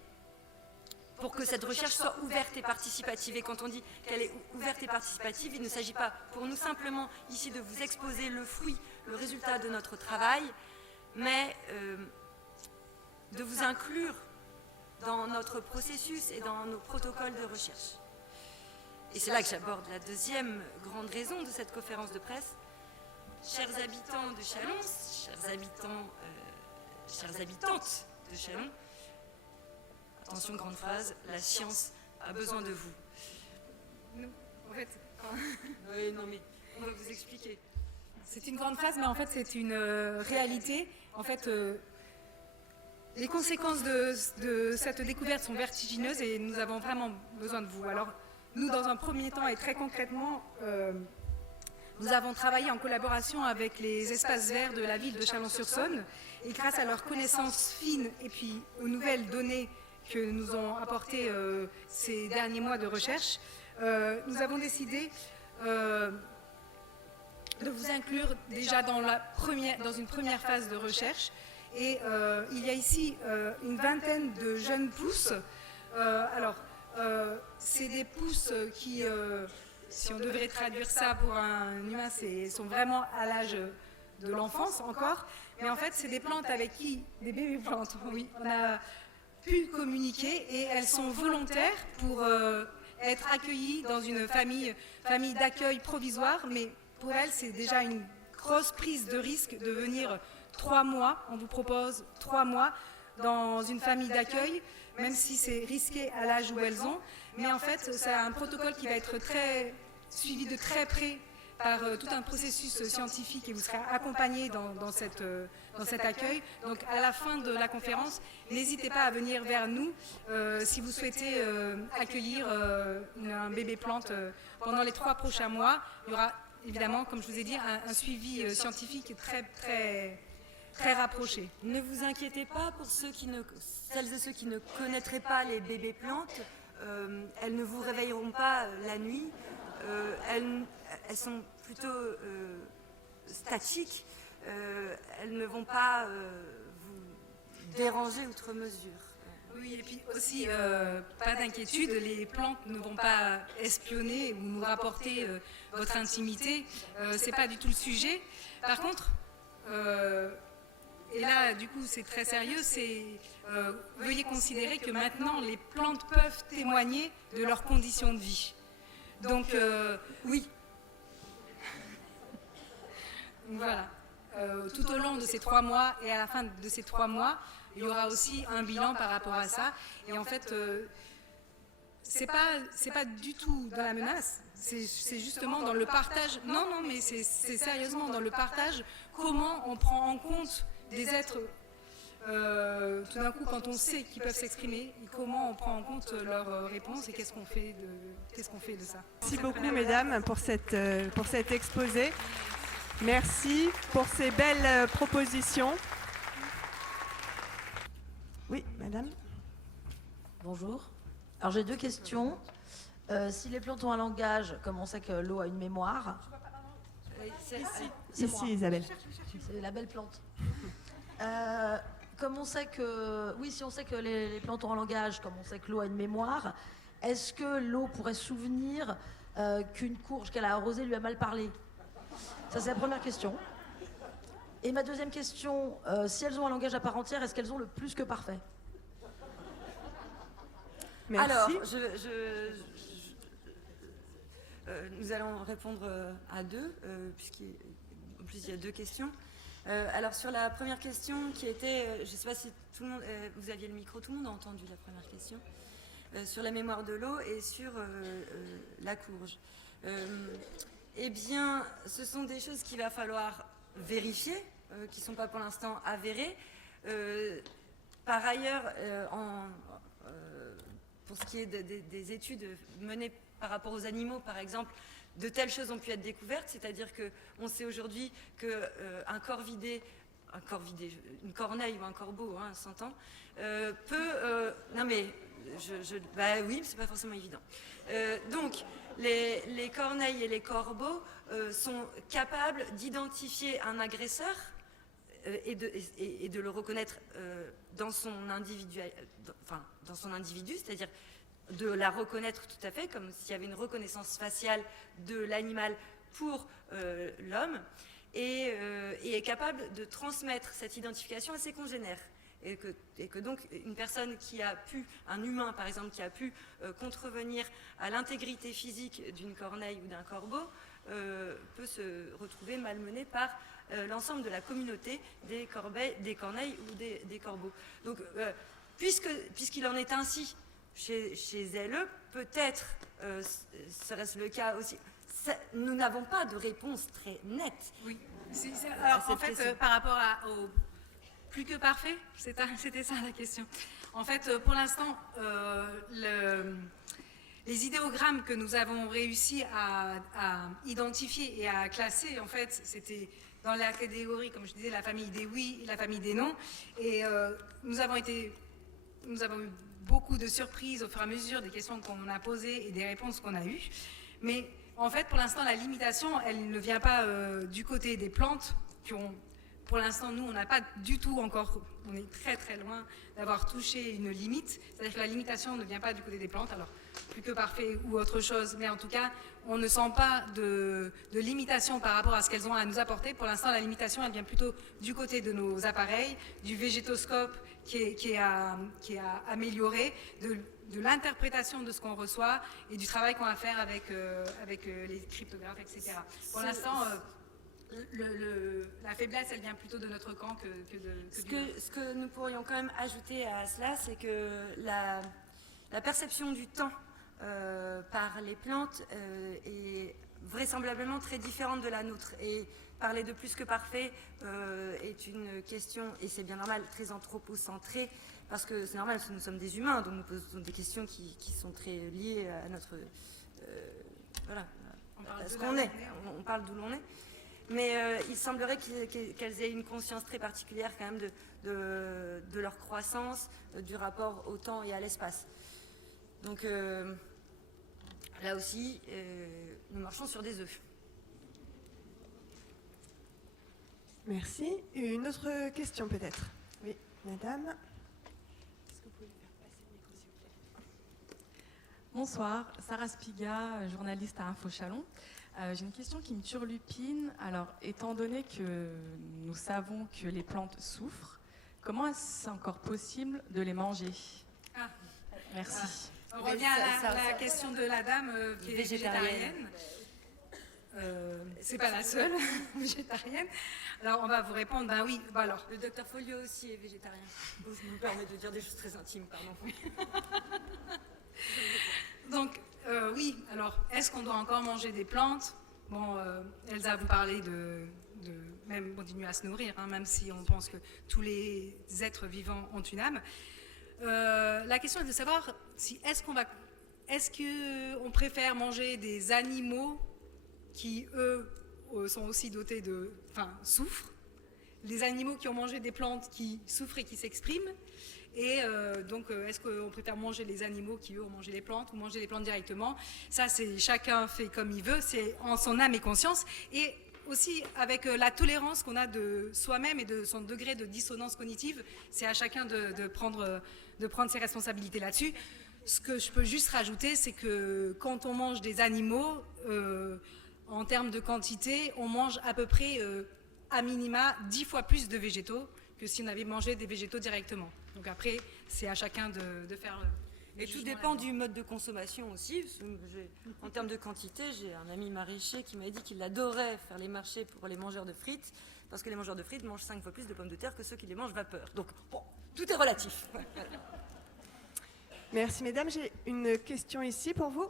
pour que cette recherche soit ouverte et participative. Et quand on dit qu'elle est ouverte et participative, il ne s'agit pas pour nous simplement ici de vous exposer le fruit, le résultat de notre travail, mais de vous inclure dans notre processus et dans nos protocoles de recherche. Et c'est là que j'aborde la deuxième grande raison de cette conférence de presse. Chers habitants de Châlons, chers habitantes de Châlons, attention, grande phrase, la science a besoin de vous. Nous, en fait, Oui, non, mais on va vous expliquer. c'est une grande phrase, mais en fait, c'est une réalité. En fait, les conséquences de cette découverte sont vertigineuses et nous avons vraiment besoin de vous. Alors, nous, dans un premier temps et très concrètement, Nous avons travaillé en collaboration avec les espaces verts de la ville de Chalon-sur-Saône et grâce à leurs connaissances fines et puis aux nouvelles données que nous ont apportées ces derniers mois de recherche, nous avons décidé de vous inclure déjà dans une première phase de recherche. Et il y a ici une vingtaine de jeunes pousses. C'est des pousses qui, si on devrait traduire ça pour un humain, sont vraiment à l'âge de l'enfance encore. Mais en fait, c'est des plantes avec qui, des bébés plantes, oui, on a pu communiquer et elles sont volontaires pour être accueillies dans une famille d'accueil provisoire. Mais pour elles, c'est déjà une grosse prise de risque de venir 3 mois. On vous propose 3 mois dans une famille d'accueil, même si c'est risqué à l'âge où elles ont. Mais en fait, c'est un protocole qui va être suivi de très près par tout un processus scientifique et vous serez accompagné dans cet accueil. Donc à la fin de la conférence, n'hésitez pas à venir vers nous si vous souhaitez accueillir un bébé plante pendant les 3 prochains mois. Il y aura évidemment, comme je vous ai dit, un suivi scientifique très rapproché. Ne vous inquiétez pas pour celles et ceux qui ne connaîtraient pas les bébés plantes. Elles ne vous réveilleront pas la nuit. Elles sont plutôt statiques. Elles ne vont pas vous déranger outre mesure. Oui, et puis aussi, pas d'inquiétude, les plantes ne vont pas espionner ou nous rapporter votre intimité. C'est pas du tout le sujet. Par contre, et là, du coup, c'est très sérieux, veuillez considérer que maintenant, les plantes peuvent témoigner de leurs conditions de vie. Donc, oui. Voilà. Tout au long de ces 3 mois et à la fin de ces 3 mois, il y aura aussi un bilan par rapport à ça. Et en fait, c'est pas du tout dans la menace. C'est justement dans le partage. Non, mais c'est sérieusement dans le partage. Comment on prend en compte des êtres, tout d'un coup, quand on sait qu'ils peuvent s'exprimer, et comment on prend en compte leurs réponses et qu'est-ce qu'on fait de ça. Merci beaucoup, mesdames, pour cet exposé. Merci pour ces belles propositions. Oui, madame. Bonjour. Alors j'ai 2 questions. Si les plantes ont un langage, comme on sait que l'eau a une mémoire? Ici, Isabelle. C'est la belle plante. Comme on sait que, oui, si on sait que les plantes ont un langage, comme on sait que l'eau a une mémoire, est-ce que l'eau pourrait souvenir qu'une courge qu'elle a arrosée lui a mal parlé? Ça, c'est la première question. Et ma deuxième question, si elles ont un langage à part entière, est-ce qu'elles ont le plus que parfait? Merci. Alors, nous allons répondre à 2, puisqu'en plus il y a 2 questions. Alors sur la première question qui était, je ne sais pas si tout le monde, vous aviez le micro, tout le monde a entendu la première question, sur la mémoire de l'eau et sur la courge. Eh bien, ce sont des choses qu'il va falloir vérifier, qui ne sont pas pour l'instant avérées. Par ailleurs, pour ce qui est des études menées par rapport aux animaux, par exemple, de telles choses ont pu être découvertes, c'est-à-dire qu'on sait aujourd'hui qu'un corps vidé, une corneille ou un corbeau, hein, s'entend, peut... non mais, bah oui, c'est pas forcément évident. Donc, les corneilles et les corbeaux sont capables d'identifier un agresseur et de le reconnaître dans son individu, c'est-à-dire de la reconnaître tout à fait, comme s'il y avait une reconnaissance faciale de l'animal pour l'homme, et est capable de transmettre cette identification à ses congénères. Et que donc une personne qui a pu, un humain par exemple, qui a pu contrevenir à l'intégrité physique d'une corneille ou d'un corbeau, peut se retrouver malmené par l'ensemble de la communauté des corneilles ou des corbeaux. Donc, puisqu'il en est ainsi chez elles, peut-être serait-ce le cas aussi. Nous n'avons pas de réponse très nette. Oui. Alors en fait, par rapport au plus que parfait, c'était ça la question. En fait, pour l'instant, les idéogrammes que nous avons réussi à identifier et à classer, en fait, c'était dans la catégorie, comme je disais, la famille des oui, la famille des non. Et nous avons eu beaucoup de surprises au fur et à mesure des questions qu'on a posées et des réponses qu'on a eues. Mais en fait, pour l'instant, la limitation, elle ne vient pas du côté des plantes qui ont... Pour l'instant, nous, on n'a pas du tout encore, on est très très loin d'avoir touché une limite. C'est-à-dire que la limitation ne vient pas du côté des plantes, alors plus que parfait ou autre chose, mais en tout cas, on ne sent pas de limitation par rapport à ce qu'elles ont à nous apporter. Pour l'instant, la limitation, elle vient plutôt du côté de nos appareils, du végétoscope qui est à améliorer, de l'interprétation de ce qu'on reçoit et du travail qu'on va faire avec les cryptographes, etc. Pour l'instant... la faiblesse, elle vient plutôt de notre camp que de... Ce que nous pourrions quand même ajouter à cela, c'est que la perception du temps par les plantes est vraisemblablement très différente de la nôtre. Et parler de plus que parfait est une question, et c'est bien normal, très anthropocentrée, parce que c'est normal, nous sommes des humains, donc nous posons des questions qui sont très liées à notre... voilà, à ce qu'on est. On parle d'où l'on est. Mais il semblerait qu'elles aient une conscience très particulière quand même de leur croissance, du rapport au temps et à l'espace. Donc là aussi, nous marchons sur des œufs. Merci. Une autre question peut-être? Oui, madame. Est-ce que vous pouvez faire passer le micro, s'il vous plaît? Bonsoir, Sarah Spiga, journaliste à Info Chalon. J'ai une question qui me turlupine. Alors, étant donné que nous savons que les plantes souffrent, comment est-ce encore possible de les manger? Merci. On revient à la question de la dame qui est végétarienne. C'est pas la seule végétarienne. Alors, on va vous répondre, ben oui, bah alors. Le docteur Folio aussi est végétarien. Je me permets de dire des choses très intimes, pardon. Donc, oui, alors, est-ce qu'on doit encore manger des plantes? Bon, Elsa vous parlait de même continuer à se nourrir, hein, même si on pense que tous les êtres vivants ont une âme. La question est de savoir si est-ce qu'on préfère manger des animaux qui, eux, sont aussi dotés souffrent, les animaux qui ont mangé des plantes qui souffrent et qui s'expriment. Et donc, est-ce qu'on préfère manger les animaux qui, eux, ont mangé les plantes ou manger les plantes directement? Ça, c'est chacun fait comme il veut, c'est en son âme et conscience. Et aussi, avec la tolérance qu'on a de soi-même et de son degré de dissonance cognitive, c'est à chacun de prendre ses responsabilités là-dessus. Ce que je peux juste rajouter, c'est que quand on mange des animaux, en termes de quantité, on mange à peu près, à minima, 10 fois plus de végétaux que si on avait mangé des végétaux directement. Donc après, c'est à chacun de faire... Et tout dépend du mode de consommation aussi. En termes de quantité, j'ai un ami maraîcher qui m'a dit qu'il adorait faire les marchés pour les mangeurs de frites, parce que les mangeurs de frites mangent 5 fois plus de pommes de terre que ceux qui les mangent vapeur. Donc, bon, tout est relatif. Merci, mesdames. J'ai une question ici pour vous.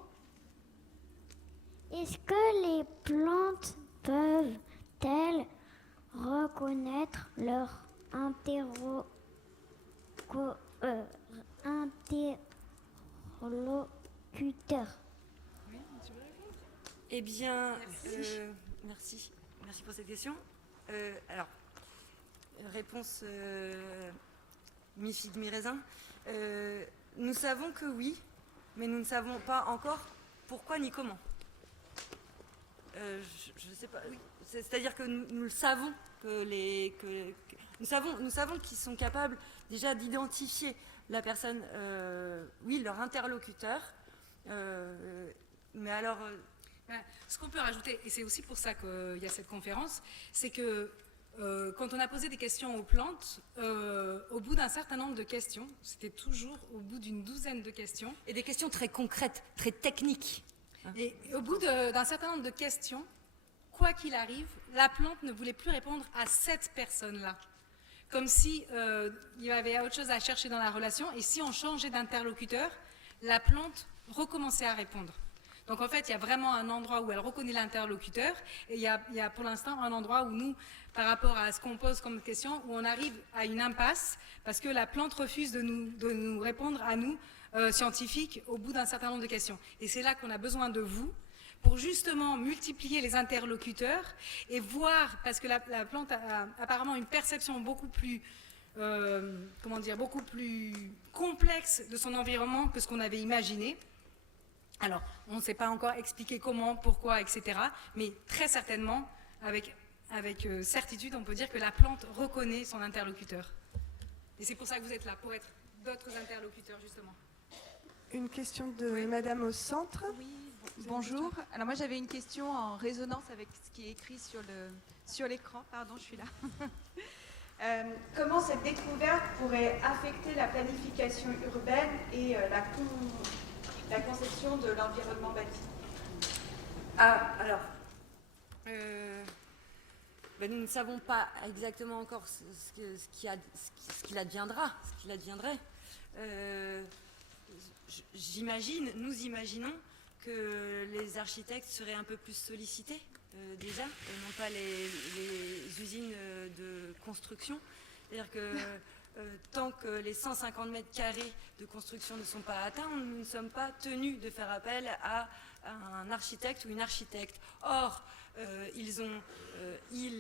Est-ce que les plantes peuvent-elles reconnaître leur interlocuteur? Eh bien, merci pour cette question. Alors, réponse mi-figue, mi-raisin. Nous savons que oui, mais nous ne savons pas encore pourquoi ni comment. Je ne sais pas. Oui. C'est-à-dire que nous le savons nous savons qu'ils sont capables déjà d'identifier la personne, oui, leur interlocuteur. Mais alors. Ce qu'on peut rajouter, et c'est aussi pour ça qu'il y a cette conférence, c'est que quand on a posé des questions aux plantes, au bout d'un certain nombre de questions, c'était toujours au bout d'une douzaine de questions. Et des questions très concrètes, très techniques. Et au bout d'un certain nombre de questions, quoi qu'il arrive, la plante ne voulait plus répondre à cette personne-là. Comme si il y avait autre chose à chercher dans la relation, et si on changeait d'interlocuteur, la plante recommençait à répondre. Donc en fait, il y a vraiment un endroit où elle reconnaît l'interlocuteur et il y a pour l'instant un endroit où nous, par rapport à ce qu'on pose comme question, où on arrive à une impasse parce que la plante refuse de nous répondre à nous, scientifiques, au bout d'un certain nombre de questions. Et c'est là qu'on a besoin de vous pour justement multiplier les interlocuteurs et voir, parce que la plante a apparemment une perception beaucoup plus, beaucoup plus complexe de son environnement que ce qu'on avait imaginé. Alors, on ne sait pas encore expliquer comment, pourquoi, etc. Mais très certainement, avec certitude, on peut dire que la plante reconnaît son interlocuteur. Et c'est pour ça que vous êtes là, pour être d'autres interlocuteurs, justement. Une question de Madame au centre. Oui, bonjour. Alors moi j'avais une question en résonance avec ce qui est écrit sur l'écran. Pardon, je suis là. Comment cette découverte pourrait affecter la planification urbaine et la conception de l'environnement bâti? Alors, nous ne savons pas exactement encore ce qu'il adviendrait. Nous imaginons que les architectes seraient un peu plus sollicités déjà, et non pas les usines de construction. C'est-à-dire que tant que les 150 mètres carrés de construction ne sont pas atteints, nous ne sommes pas tenus de faire appel à un architecte ou une architecte. Or, ils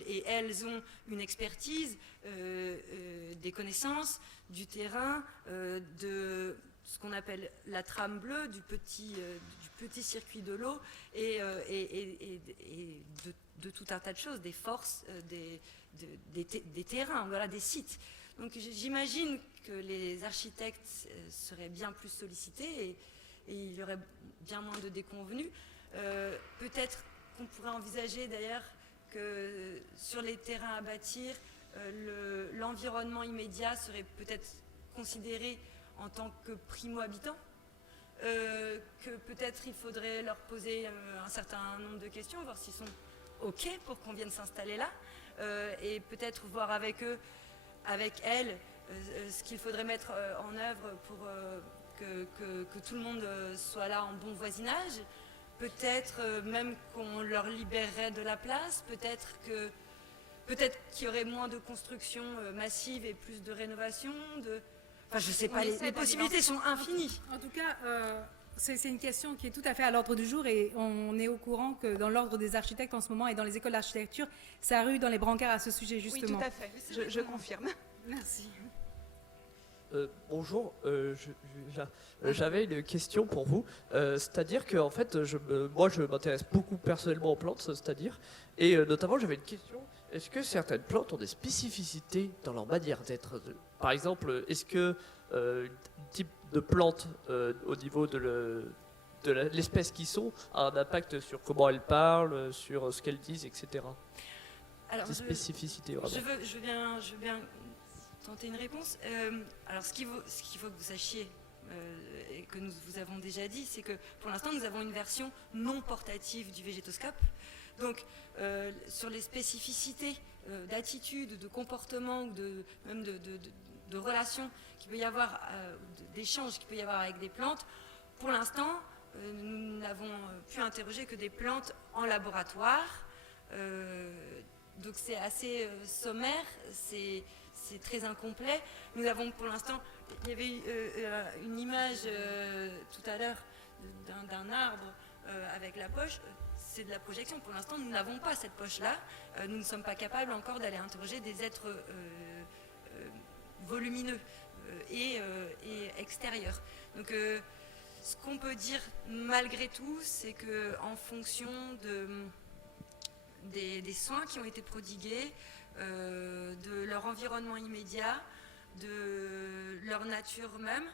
et elles ont une expertise, des connaissances, du terrain, de ce qu'on appelle la trame bleue, du petit circuit de l'eau et de tout un tas de choses, des forces, des terrains, voilà, des sites. Donc j'imagine que les architectes seraient bien plus sollicités et il y aurait bien moins de déconvenus. Peut-être qu'on pourrait envisager d'ailleurs que sur les terrains à bâtir, l'environnement immédiat serait peut-être considéré en tant que primo-habitant, que peut-être il faudrait leur poser un certain nombre de questions, voir s'ils sont OK pour qu'on vienne s'installer là, et peut-être voir avec eux, avec elles, ce qu'il faudrait mettre en œuvre pour que tout le monde soit là en bon voisinage. Peut-être même qu'on leur libérerait de la place, peut-être qu'il y aurait moins de construction massive et plus de rénovation, Enfin, je ne sais pas, les possibilités sont infinies. En tout cas, c'est une question qui est tout à fait à l'ordre du jour et on est au courant que dans l'ordre des architectes en ce moment et dans les écoles d'architecture, ça rue dans les brancards à ce sujet justement. Oui, tout à fait, je confirme. Merci. Bonjour, j'avais une question pour vous. C'est-à-dire que en fait, moi je m'intéresse beaucoup personnellement aux plantes, c'est-à-dire, et notamment j'avais une question. Est-ce que certaines plantes ont des spécificités dans leur manière d'être? Par exemple, est-ce que un type de plante au niveau de l'espèce qui sont a un impact sur comment elles parlent, sur ce qu'elles disent, etc. Alors, des spécificités vraiment. Je veux bien tenter une réponse. Alors, ce qu'il faut que vous sachiez, et que nous vous avons déjà dit, c'est que pour l'instant, nous avons une version non portative du végétoscope. Donc, sur les spécificités d'attitude, de comportement, ou même de relations qu'il peut y avoir, d'échanges qu'il peut y avoir avec des plantes, pour l'instant, nous n'avons pu interroger que des plantes en laboratoire. Donc, c'est assez sommaire, c'est très incomplet. Nous avons pour l'instant, il y avait une image tout à l'heure d'un arbre avec la poche. C'est de la projection. Pour l'instant, nous n'avons pas cette poche-là. Nous ne sommes pas capables encore d'aller interroger des êtres volumineux et extérieurs. Donc, ce qu'on peut dire malgré tout, c'est qu'en fonction des soins qui ont été prodigués, de leur environnement immédiat, de leur nature même,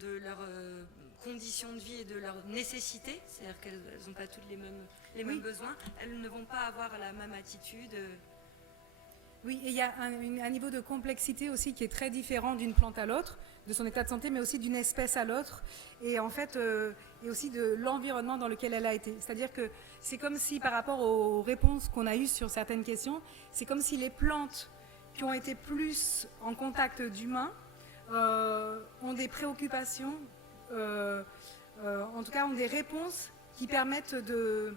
de leurs conditions de vie et de leurs nécessités, c'est-à-dire qu'elles n'ont pas toutes les mêmes besoins, elles ne vont pas avoir la même attitude. Oui, et il y a un niveau de complexité aussi qui est très différent d'une plante à l'autre, de son état de santé, mais aussi d'une espèce à l'autre, et en fait, et aussi de l'environnement dans lequel elle a été. C'est-à-dire que c'est comme si, par rapport aux réponses qu'on a eues sur certaines questions, c'est comme si les plantes qui ont été plus en contact d'humains ont des préoccupations, en tout cas ont des réponses qui permettent de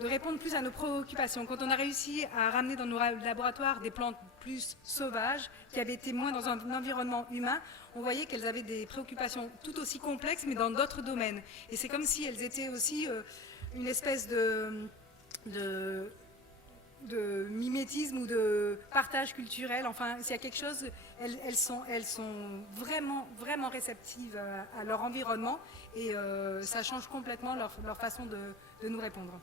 répondre plus à nos préoccupations. Quand on a réussi à ramener dans nos laboratoires des plantes plus sauvages, qui avaient été moins dans un environnement humain, on voyait qu'elles avaient des préoccupations tout aussi complexes, mais dans d'autres domaines. Et c'est comme si elles étaient aussi une espèce de mimétisme ou de partage culturel. Enfin, s'il y a quelque chose, elles sont vraiment réceptives à leur environnement et ça change complètement leur façon de nous répondre.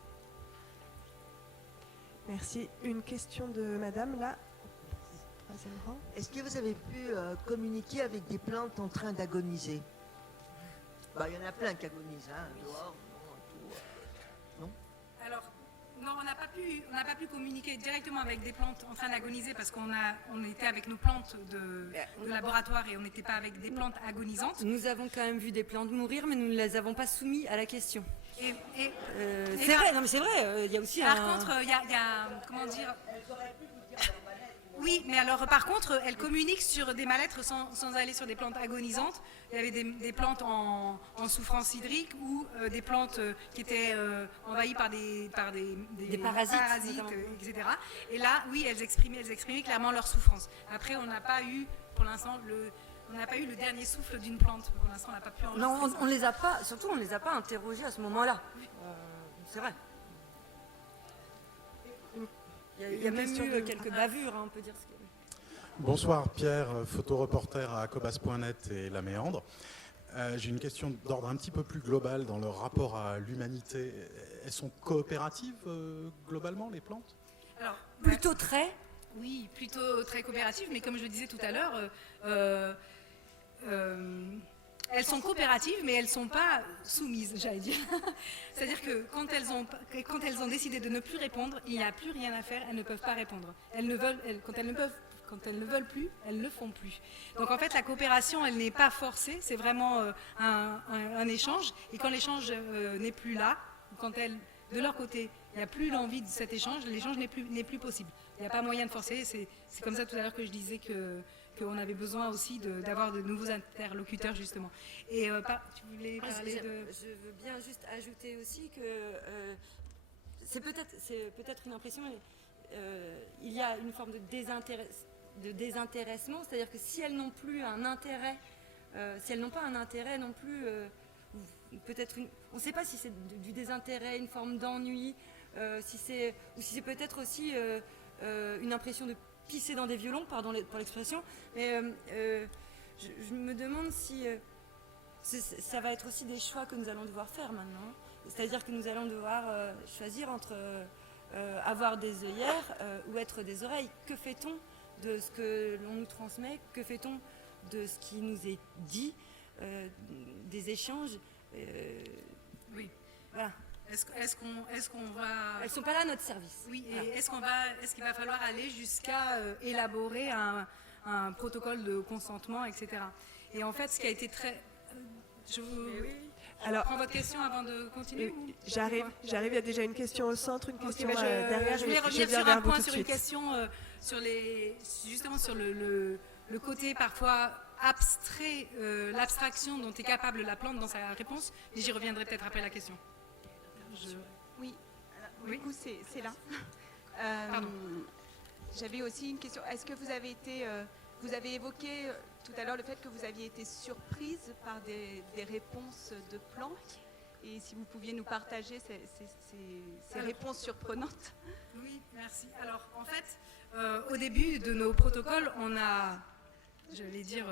Merci. Une question de madame, là. Troisième rang. Est-ce que vous avez pu communiquer avec des plantes en train d'agoniser? Bah, il y en a plein qui agonisent, hein, dehors, tout. Non? Alors, non, on n'a pas pu communiquer directement avec des plantes en train d'agoniser parce qu'on était avec nos plantes de laboratoire et on n'était pas avec des plantes agonisantes. Nous avons quand même vu des plantes mourir, mais nous ne les avons pas soumis à la question. C'est vrai, non mais c'est vrai, il y a aussi par contre, il y a, comment dire... Oui, mais alors par contre, elles communiquent sur des mal-être sans aller sur des plantes agonisantes. Il y avait des plantes en souffrance hydrique ou des plantes qui étaient envahies par des parasites etc. Et là, oui, elles exprimaient clairement leur souffrance. Après, on n'a pas eu, pour l'instant, le dernier souffle d'une plante. Pour l'instant, on n'a pas pu enregistrer. Non, on les a pas, surtout on ne les a pas interrogés à ce moment-là. C'est vrai. Il y a même eu quelques bavures, hein, on peut dire. Bonsoir, Pierre, photoreporter à cobas.net et La Méandre. J'ai une question d'ordre un petit peu plus global dans leur rapport à l'humanité. Elles sont coopératives globalement, les plantes? Alors, plutôt très. Oui, plutôt très coopératives, mais comme je le disais tout à l'heure, elles sont coopératives, mais elles ne sont pas soumises, j'allais dire. C'est-à-dire que quand elles ont décidé de ne plus répondre, il n'y a plus rien à faire, elles ne peuvent pas répondre. Quand elles ne veulent plus, elles ne le font plus. Donc en fait, la coopération, elle n'est pas forcée, c'est vraiment un échange. Et quand l'échange n'est plus là, quand de leur côté, il n'y a plus l'envie de cet échange, l'échange n'est plus possible. Il n'y a pas moyen de forcer. C'est comme ça tout à l'heure que je disais qu'on avait besoin aussi d'avoir de nouveaux interlocuteurs, justement. Et tu voulais parler de... Je veux bien juste ajouter aussi que c'est peut-être une impression, mais il y a une forme de désintéressement, c'est-à-dire que si elles n'ont plus un intérêt, si elles n'ont pas un intérêt non plus, peut-être on ne sait pas si c'est du désintérêt, une forme d'ennui, si c'est peut-être aussi une impression de pisser dans des violons, pardon pour l'expression, mais je me demande si ça va être aussi des choix que nous allons devoir faire maintenant. C'est-à-dire que nous allons devoir choisir entre avoir des œillères ou être des oreilles. Que fait-on de ce que l'on nous transmet? Que fait-on de ce qui nous est dit, des échanges? Oui. Voilà. Est-ce qu'on va... Elles ne sont pas là à notre service. Oui, et voilà. Est-ce qu'il va falloir aller jusqu'à élaborer un protocole de consentement, etc. Et en fait, ce qui a été très... Alors, prends votre question avant de continuer. J'arrive, il y a déjà une question au centre, une question derrière. Je voulais revenir sur un point, sur une question, justement sur le côté parfois abstrait, l'abstraction dont est capable la plante dans sa réponse, et j'y reviendrai peut-être après la question. Oui, alors, du coup c'est là. J'avais aussi une question. Est-ce que vous avez évoqué tout à l'heure le fait que vous aviez été surprise par des réponses de plantes, et si vous pouviez nous partager ces réponses surprenantes? Oui, merci. Alors en fait, au début de nos protocoles, on a, je vais dire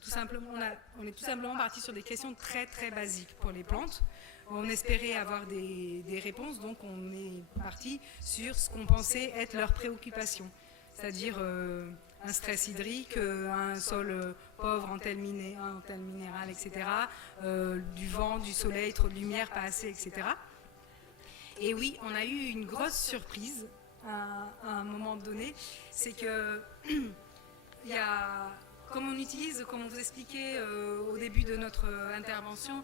tout simplement, on est tout simplement parti sur des questions très très basiques pour les plantes. On espérait avoir des réponses, donc on est parti sur ce qu'on pensait être leurs préoccupations, c'est-à-dire un stress hydrique, un sol pauvre en tel minéral, etc., du vent, du soleil, trop de lumière, pas assez, etc. Et oui, on a eu une grosse surprise à un moment donné, c'est que il y a, comme on vous expliquait au début de notre intervention,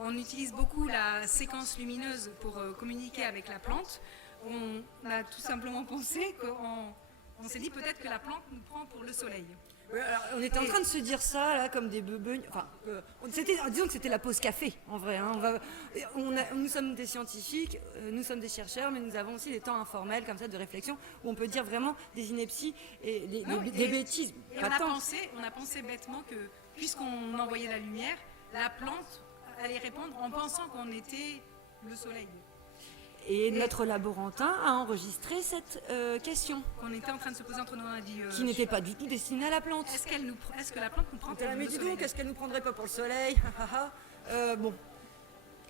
on utilise beaucoup la séquence lumineuse pour communiquer avec la plante. On a tout simplement pensé qu'en on s'est dit peut-être que la plante nous prend pour le soleil. Ouais, alors, on était en train de se dire ça là comme des beubeux. Enfin, disons que c'était la pause café en vrai. Hein. Nous sommes des scientifiques, nous sommes des chercheurs, mais nous avons aussi des temps informels comme ça de réflexion où on peut dire vraiment des inepties et des bêtises. Et on a pensé bêtement que puisqu'on envoyait la lumière, la plante allait répondre en pensant qu'on était le soleil. Et notre laborantin a enregistré cette question. Qu'on était en train de se poser entre nous, on a dit... qui n'était pas du tout destinée à la plante. Est-ce que la plante nous prend pour mais le dis soleil? donc, est-ce qu'elle nous prendrait pas pour le soleil? Bon.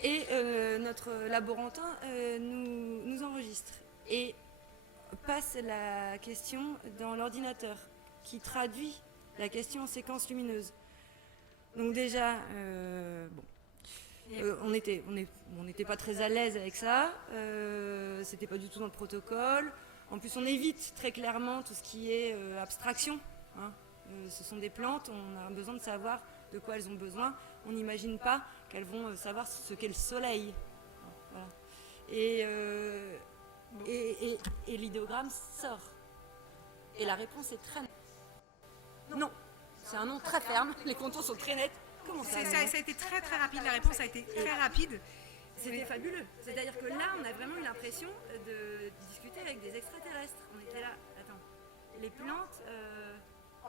Et notre laborantin nous enregistre et passe la question dans l'ordinateur qui traduit la question en séquence lumineuse. Donc déjà, on n'était pas très à l'aise avec ça, c'était pas du tout dans le protocole. En plus, on évite très clairement tout ce qui est abstraction. Hein. Ce sont des plantes, on a besoin de savoir de quoi elles ont besoin. On n'imagine pas qu'elles vont savoir ce qu'est le soleil. Voilà. Et l'idéogramme sort. Et la réponse est très nette. Non, c'est un nom très ferme, les contours sont très nets. Comment ça, ça a été très très rapide, la réponse a été très rapide. C'était fabuleux. C'est-à-dire que là, on a vraiment eu l'impression de discuter avec des extraterrestres. On était là, attends, les plantes...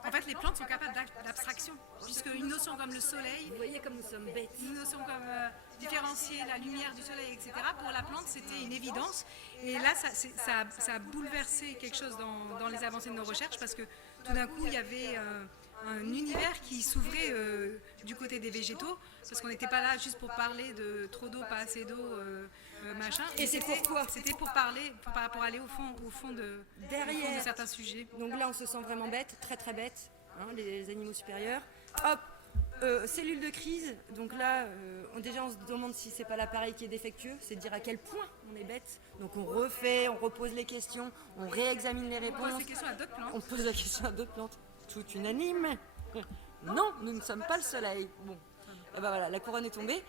En fait, les plantes sont capables d'abstraction, puisque une notion comme le soleil... Vous voyez comme nous sommes bêtes. Une notion comme différencier la lumière du soleil, etc. Pour la plante, c'était une évidence. Et là, ça a bouleversé quelque chose dans les avancées de nos recherches, parce que tout d'un coup, il y avait... un univers qui s'ouvrait du côté des végétaux, parce qu'on n'était pas là juste pour parler de trop d'eau, pas assez d'eau, machin. Et c'est pourquoi C'était pour parler, pour aller au fond de certains sujets. Donc là, on se sent vraiment bête, très très bête, hein, les animaux supérieurs. Hop, cellule de crise. Donc là, déjà, on se demande si c'est pas l'appareil qui est défectueux, c'est dire à quel point on est bête. Donc on repose les questions, on réexamine les réponses. On pose les questions à d'autres plantes. On pose la question à d'autres plantes. Tout unanime. Non, nous ne sommes pas le soleil. Bon, et ben voilà, la couronne est tombée.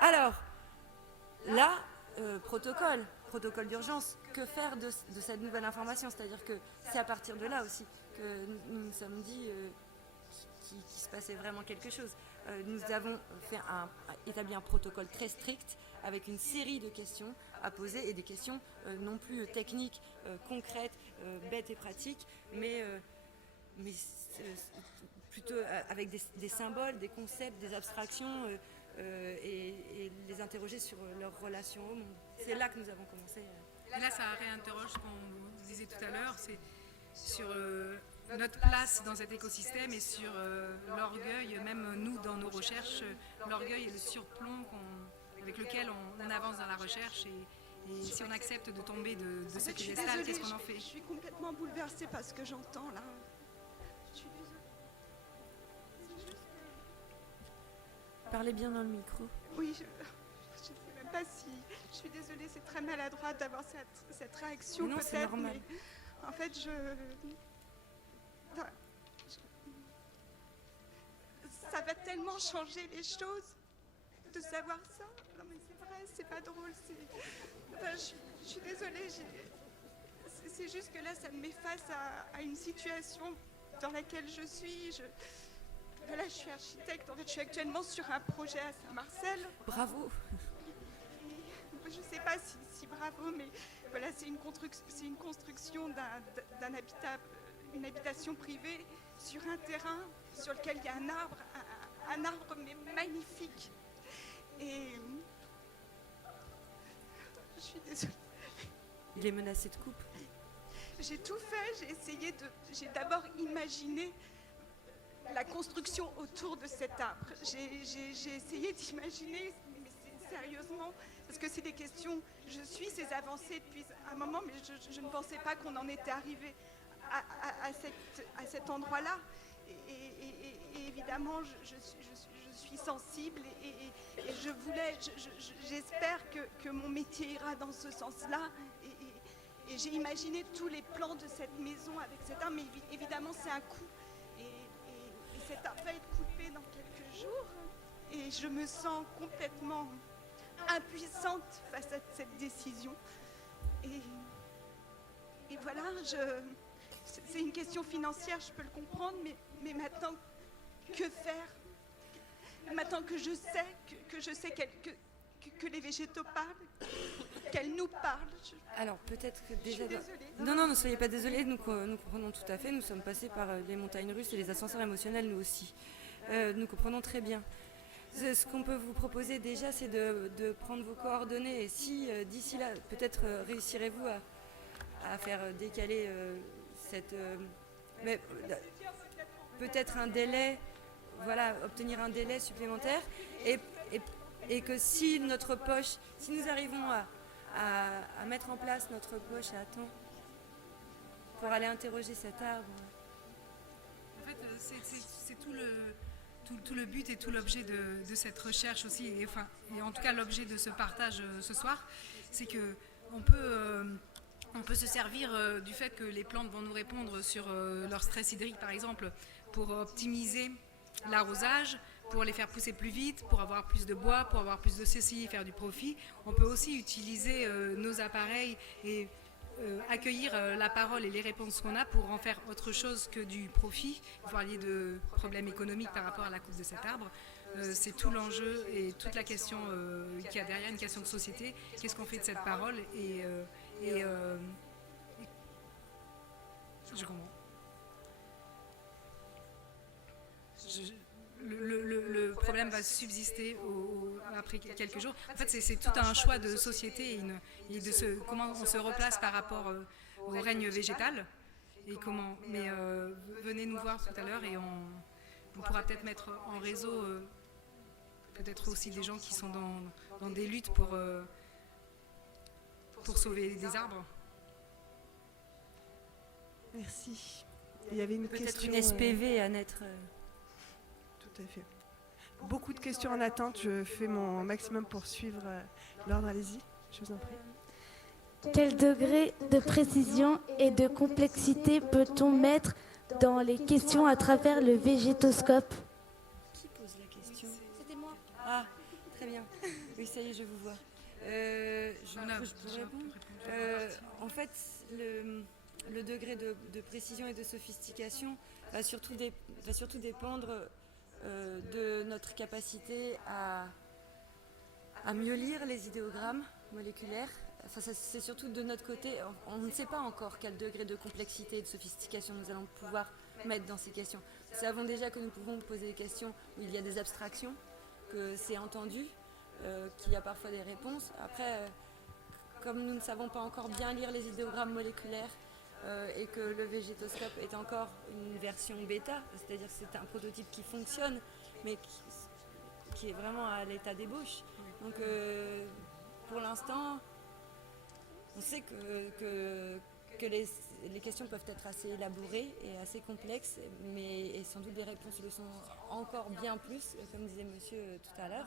Alors, là, protocole d'urgence. Que faire de cette nouvelle information? C'est-à-dire que c'est à partir de là aussi que nous nous sommes dit qu'il se passait vraiment quelque chose. Nous avons établi un protocole très strict avec une série de questions à poser et des questions non plus techniques, concrètes, bêtes et pratiques, mais plutôt avec des symboles, des concepts, des abstractions et les interroger sur leur relation au monde. C'est là que nous avons commencé. Et là, ça réinterroge ce qu'on disait tout à l'heure, c'est sur notre place dans cet écosystème et sur l'orgueil, même nous dans nos recherches, l'orgueil et le surplomb avec lequel on avance dans la recherche. Et si on accepte de tomber de ce piédestal, qu'est-ce qu'on en fait? Je suis complètement bouleversée par ce que j'entends là. Je suis désolée. C'est juste... Parlez bien dans le micro. Oui, je ne sais même pas si... Je suis désolée, c'est très maladroit d'avoir cette réaction non, c'est peut-être, normal. mais en fait, ça va tellement changer les choses de savoir ça. Non mais c'est vrai, c'est pas drôle, je suis désolée, c'est juste que là, ça me met face à une situation dans laquelle je suis. Là, je suis architecte, en fait, je suis actuellement sur un projet à Saint-Marcel. Bravo. Je ne sais pas si bravo, mais voilà, c'est une construction d'un habitat, une habitation privée sur un terrain sur lequel il y a un arbre mais magnifique. Et je suis désolée. Il est menacé de coupe. J'ai tout fait, j'ai d'abord imaginé la construction autour de cet arbre. J'ai essayé d'imaginer, mais sérieusement, parce que c'est des questions, je suis ces avancées depuis un moment, mais je ne pensais pas qu'on en était arrivé à cet endroit-là. Et évidemment, je suis sensible et j'espère que mon métier ira dans ce sens-là. Et j'ai imaginé tous les plans de cette maison avec cet arbre, mais évidemment, c'est un coût. Et cet arbre va être coupé dans quelques jours. Et je me sens complètement impuissante face à cette décision. Et voilà, c'est une question financière, je peux le comprendre, mais maintenant, que faire? Maintenant que je sais, que les végétaux parlent, qu'elles nous parlent. Alors peut-être que déjà... Je suis désolée. Non, ne soyez pas désolés, nous comprenons tout à fait. Nous sommes passés par les montagnes russes et les ascenseurs émotionnels, nous aussi. Nous comprenons très bien. Ce qu'on peut vous proposer déjà, c'est de prendre vos coordonnées. Et si d'ici là, peut-être réussirez-vous à faire décaler peut-être un délai, voilà, obtenir un délai supplémentaire. Et que si notre poche, si nous arrivons à mettre en place notre poche à temps pour aller interroger cet arbre. En fait, c'est tout le but et tout l'objet de cette recherche aussi, et en tout cas l'objet de ce partage ce soir, c'est que on peut se servir du fait que les plantes vont nous répondre sur leur stress hydrique par exemple, pour optimiser l'arrosage, pour les faire pousser plus vite, pour avoir plus de bois, pour avoir plus de ceci et faire du profit. On peut aussi utiliser nos appareils et accueillir la parole et les réponses qu'on a pour en faire autre chose que du profit. Vous parliez de problèmes économiques par rapport à la coupe de cet arbre. C'est tout l'enjeu et toute la question qu'il y a derrière, une question de société. Qu'est-ce qu'on fait de cette parole je comprends. Le problème va subsister après quelques jours. En fait, c'est tout un choix de société et de comment on se replace par rapport au règne végétal. Et comment. Mais venez nous voir tout à l'heure et on pourra peut-être mettre en réseau peut-être aussi des gens qui sont dans des luttes pour sauver des arbres. Merci. Il y avait une Peut-être question... une SPV à naître. Tout à fait. Beaucoup de questions en attente. Je fais mon maximum pour suivre l'ordre. Allez-y, je vous en prie. Quel degré de précision et de complexité peut-on mettre dans les questions à travers le végétoscope? Qui pose la question? C'était moi. Ah, très bien. Oui, ça y est, je vous vois. Je peux répondre. En fait, le degré de précision et de sophistication va surtout dépendre de notre capacité à mieux lire les idéogrammes moléculaires. Enfin, c'est surtout de notre côté, on ne sait pas encore quel degré de complexité et de sophistication nous allons pouvoir mettre dans ces questions. Nous savons déjà que nous pouvons poser des questions où il y a des abstractions, que c'est entendu, qu'il y a parfois des réponses. Après, comme nous ne savons pas encore bien lire les idéogrammes moléculaires et que le végétoscope est encore une version bêta, c'est-à-dire que c'est un prototype qui fonctionne, mais qui est vraiment à l'état d'ébauche. Donc, pour l'instant, on sait que les questions peuvent être assez élaborées et assez complexes, et sans doute des réponses le sont encore bien plus, comme disait monsieur tout à l'heure,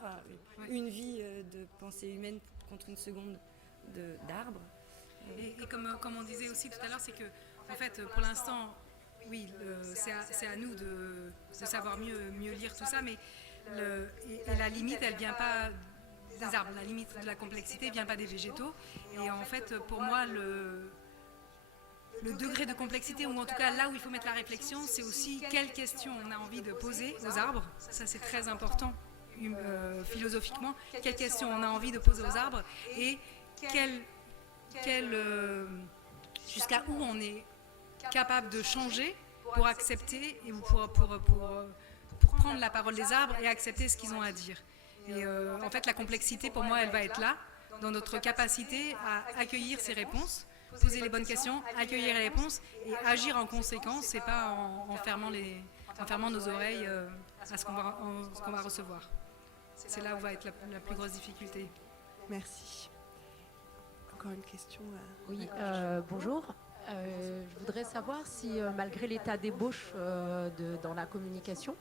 une vie de pensée humaine contre une seconde d'arbre. Et comme on disait aussi tout à l'heure, c'est que en fait, pour l'instant, oui, c'est à nous de savoir mieux lire tout ça, mais et la limite, elle vient pas des arbres, la limite de la complexité vient pas des végétaux. Et en fait, pour moi, le degré de complexité, ou en tout cas là où il faut mettre la réflexion, c'est aussi quelles questions on a envie de poser aux arbres. Ça, c'est très important philosophiquement. Quelles questions on a envie de poser aux arbres et jusqu'à où on est capable de changer pour accepter et pour prendre la parole des arbres et accepter ce qu'ils ont à dire. Et en fait, la complexité, pour moi, elle va être là, dans notre capacité à accueillir ces réponses, poser les bonnes questions, accueillir les réponses et agir en conséquence, et pas en fermant nos oreilles à ce qu'on va recevoir. C'est là où va être la plus grosse difficulté. Merci. Encore une question. Oui, bonjour. Je voudrais savoir si, malgré l'état d'ébauche dans la communication,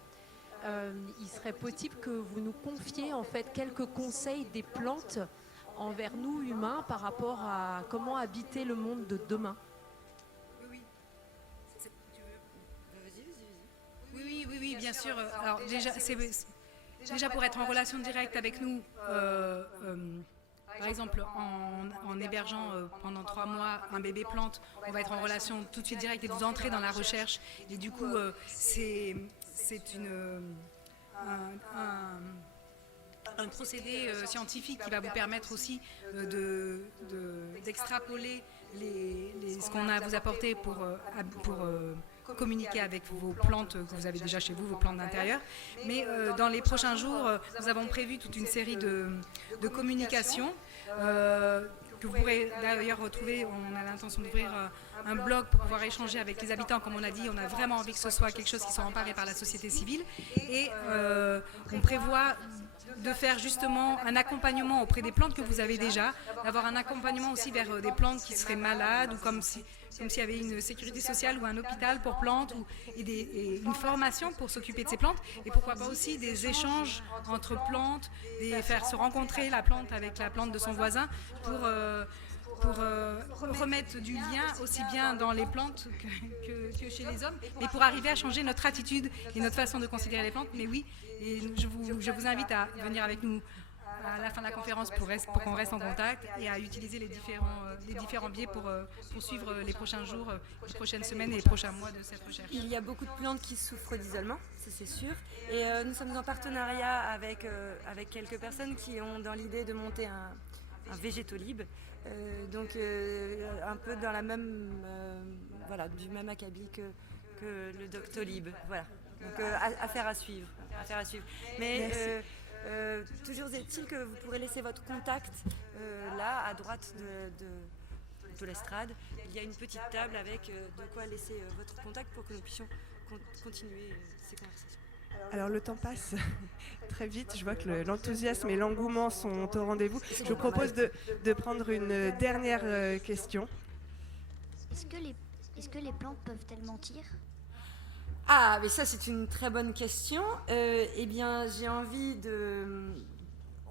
il serait possible que vous nous confiez en fait quelques conseils des plantes envers nous humains par rapport à comment habiter le monde de demain. Oui, bien sûr. Alors déjà pour être en relation directe avec nous, Par exemple, en hébergeant pendant 3 mois un bébé plante, on va être en relation tout de suite directe et vous entrez dans la recherche. Et du coup, c'est un procédé scientifique qui va vous permettre aussi d'extrapoler ce qu'on a à vous apporter pour communiquer avec vos plantes que vous avez déjà chez vous, vos plantes d'intérieur. Mais dans les prochains jours, nous avons prévu toute une série de communications que vous pourrez d'ailleurs retrouver. On a l'intention d'ouvrir un blog pour pouvoir échanger avec les habitants. Comme on a dit, on a vraiment envie que ce soit quelque chose qui soit emparé par la société civile. Et on prévoit de faire justement un accompagnement auprès des plantes que vous avez déjà, d'avoir un accompagnement aussi vers des plantes qui seraient malades ou comme s'il y avait une sécurité sociale ou un hôpital pour plantes et une formation pour s'occuper de ces plantes et pourquoi pas aussi des échanges entre plantes, faire se rencontrer la plante avec la plante de son voisin pour remettre du lien aussi bien dans les plantes que chez les hommes, mais pour arriver à changer notre attitude et notre façon de considérer les plantes. Mais oui, et je vous invite à venir avec nous à la fin de la conférence pour qu'on reste en contact et à utiliser les différents biais pour suivre les prochains jours, les prochaines semaines et les prochains mois de cette recherche. Il y a beaucoup de plantes qui souffrent d'isolement, ça c'est sûr. Et nous sommes en partenariat avec quelques personnes qui ont dans l'idée de monter un végétolib. Donc un peu dans la même, du même acabit que le Doctolib. Voilà. Donc affaire à suivre. Mais toujours est-il que vous pourrez laisser votre contact là à droite de l'estrade. Il y a une petite table avec de quoi laisser votre contact pour que nous puissions continuer ces conversations. Alors le temps passe très vite, je vois que l'enthousiasme et l'engouement sont au rendez-vous. Je vous propose de prendre une dernière question. Est-ce que les plantes peuvent-elles mentir ? Ah, mais ça c'est une très bonne question. Eh bien, j'ai envie de...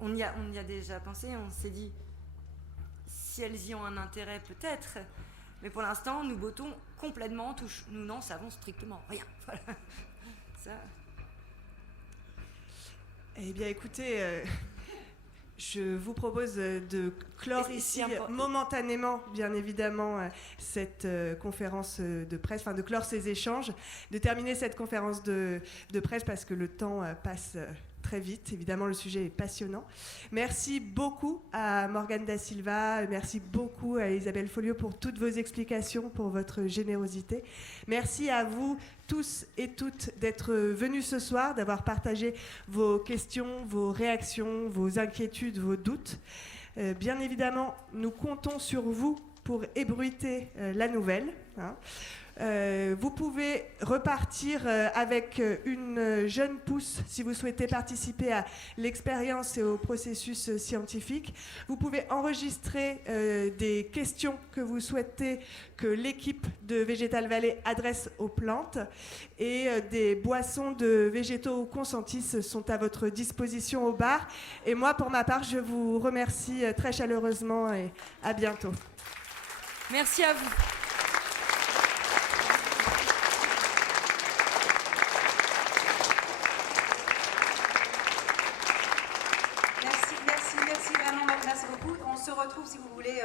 On y a déjà pensé, on s'est dit, si elles y ont un intérêt peut-être, mais pour l'instant nous bottons complètement en touche. Nous n'en savons strictement rien. Voilà. Ça... Eh bien, écoutez, je vous propose de clore ici momentanément, bien évidemment, cette conférence de presse, enfin de clore ces échanges, de terminer cette conférence de presse parce que le temps passe très vite. Évidemment, le sujet est passionnant. Merci beaucoup à Morgane Da Silva, merci beaucoup à Isabelle Folliot pour toutes vos explications, pour votre générosité. Merci à vous tous et toutes d'être venus ce soir, d'avoir partagé vos questions, vos réactions, vos inquiétudes, vos doutes. Bien évidemment, nous comptons sur vous pour ébruiter la nouvelle. Vous pouvez repartir avec une jeune pousse si vous souhaitez participer à l'expérience et au processus scientifique. Vous pouvez enregistrer des questions que vous souhaitez que l'équipe de Végétal Valley adresse aux plantes et des boissons de végétaux consentis sont à votre disposition au bar. Et moi, pour ma part, je vous remercie très chaleureusement et à bientôt. Merci à vous. Merci vraiment, merci beaucoup. On se retrouve si vous voulez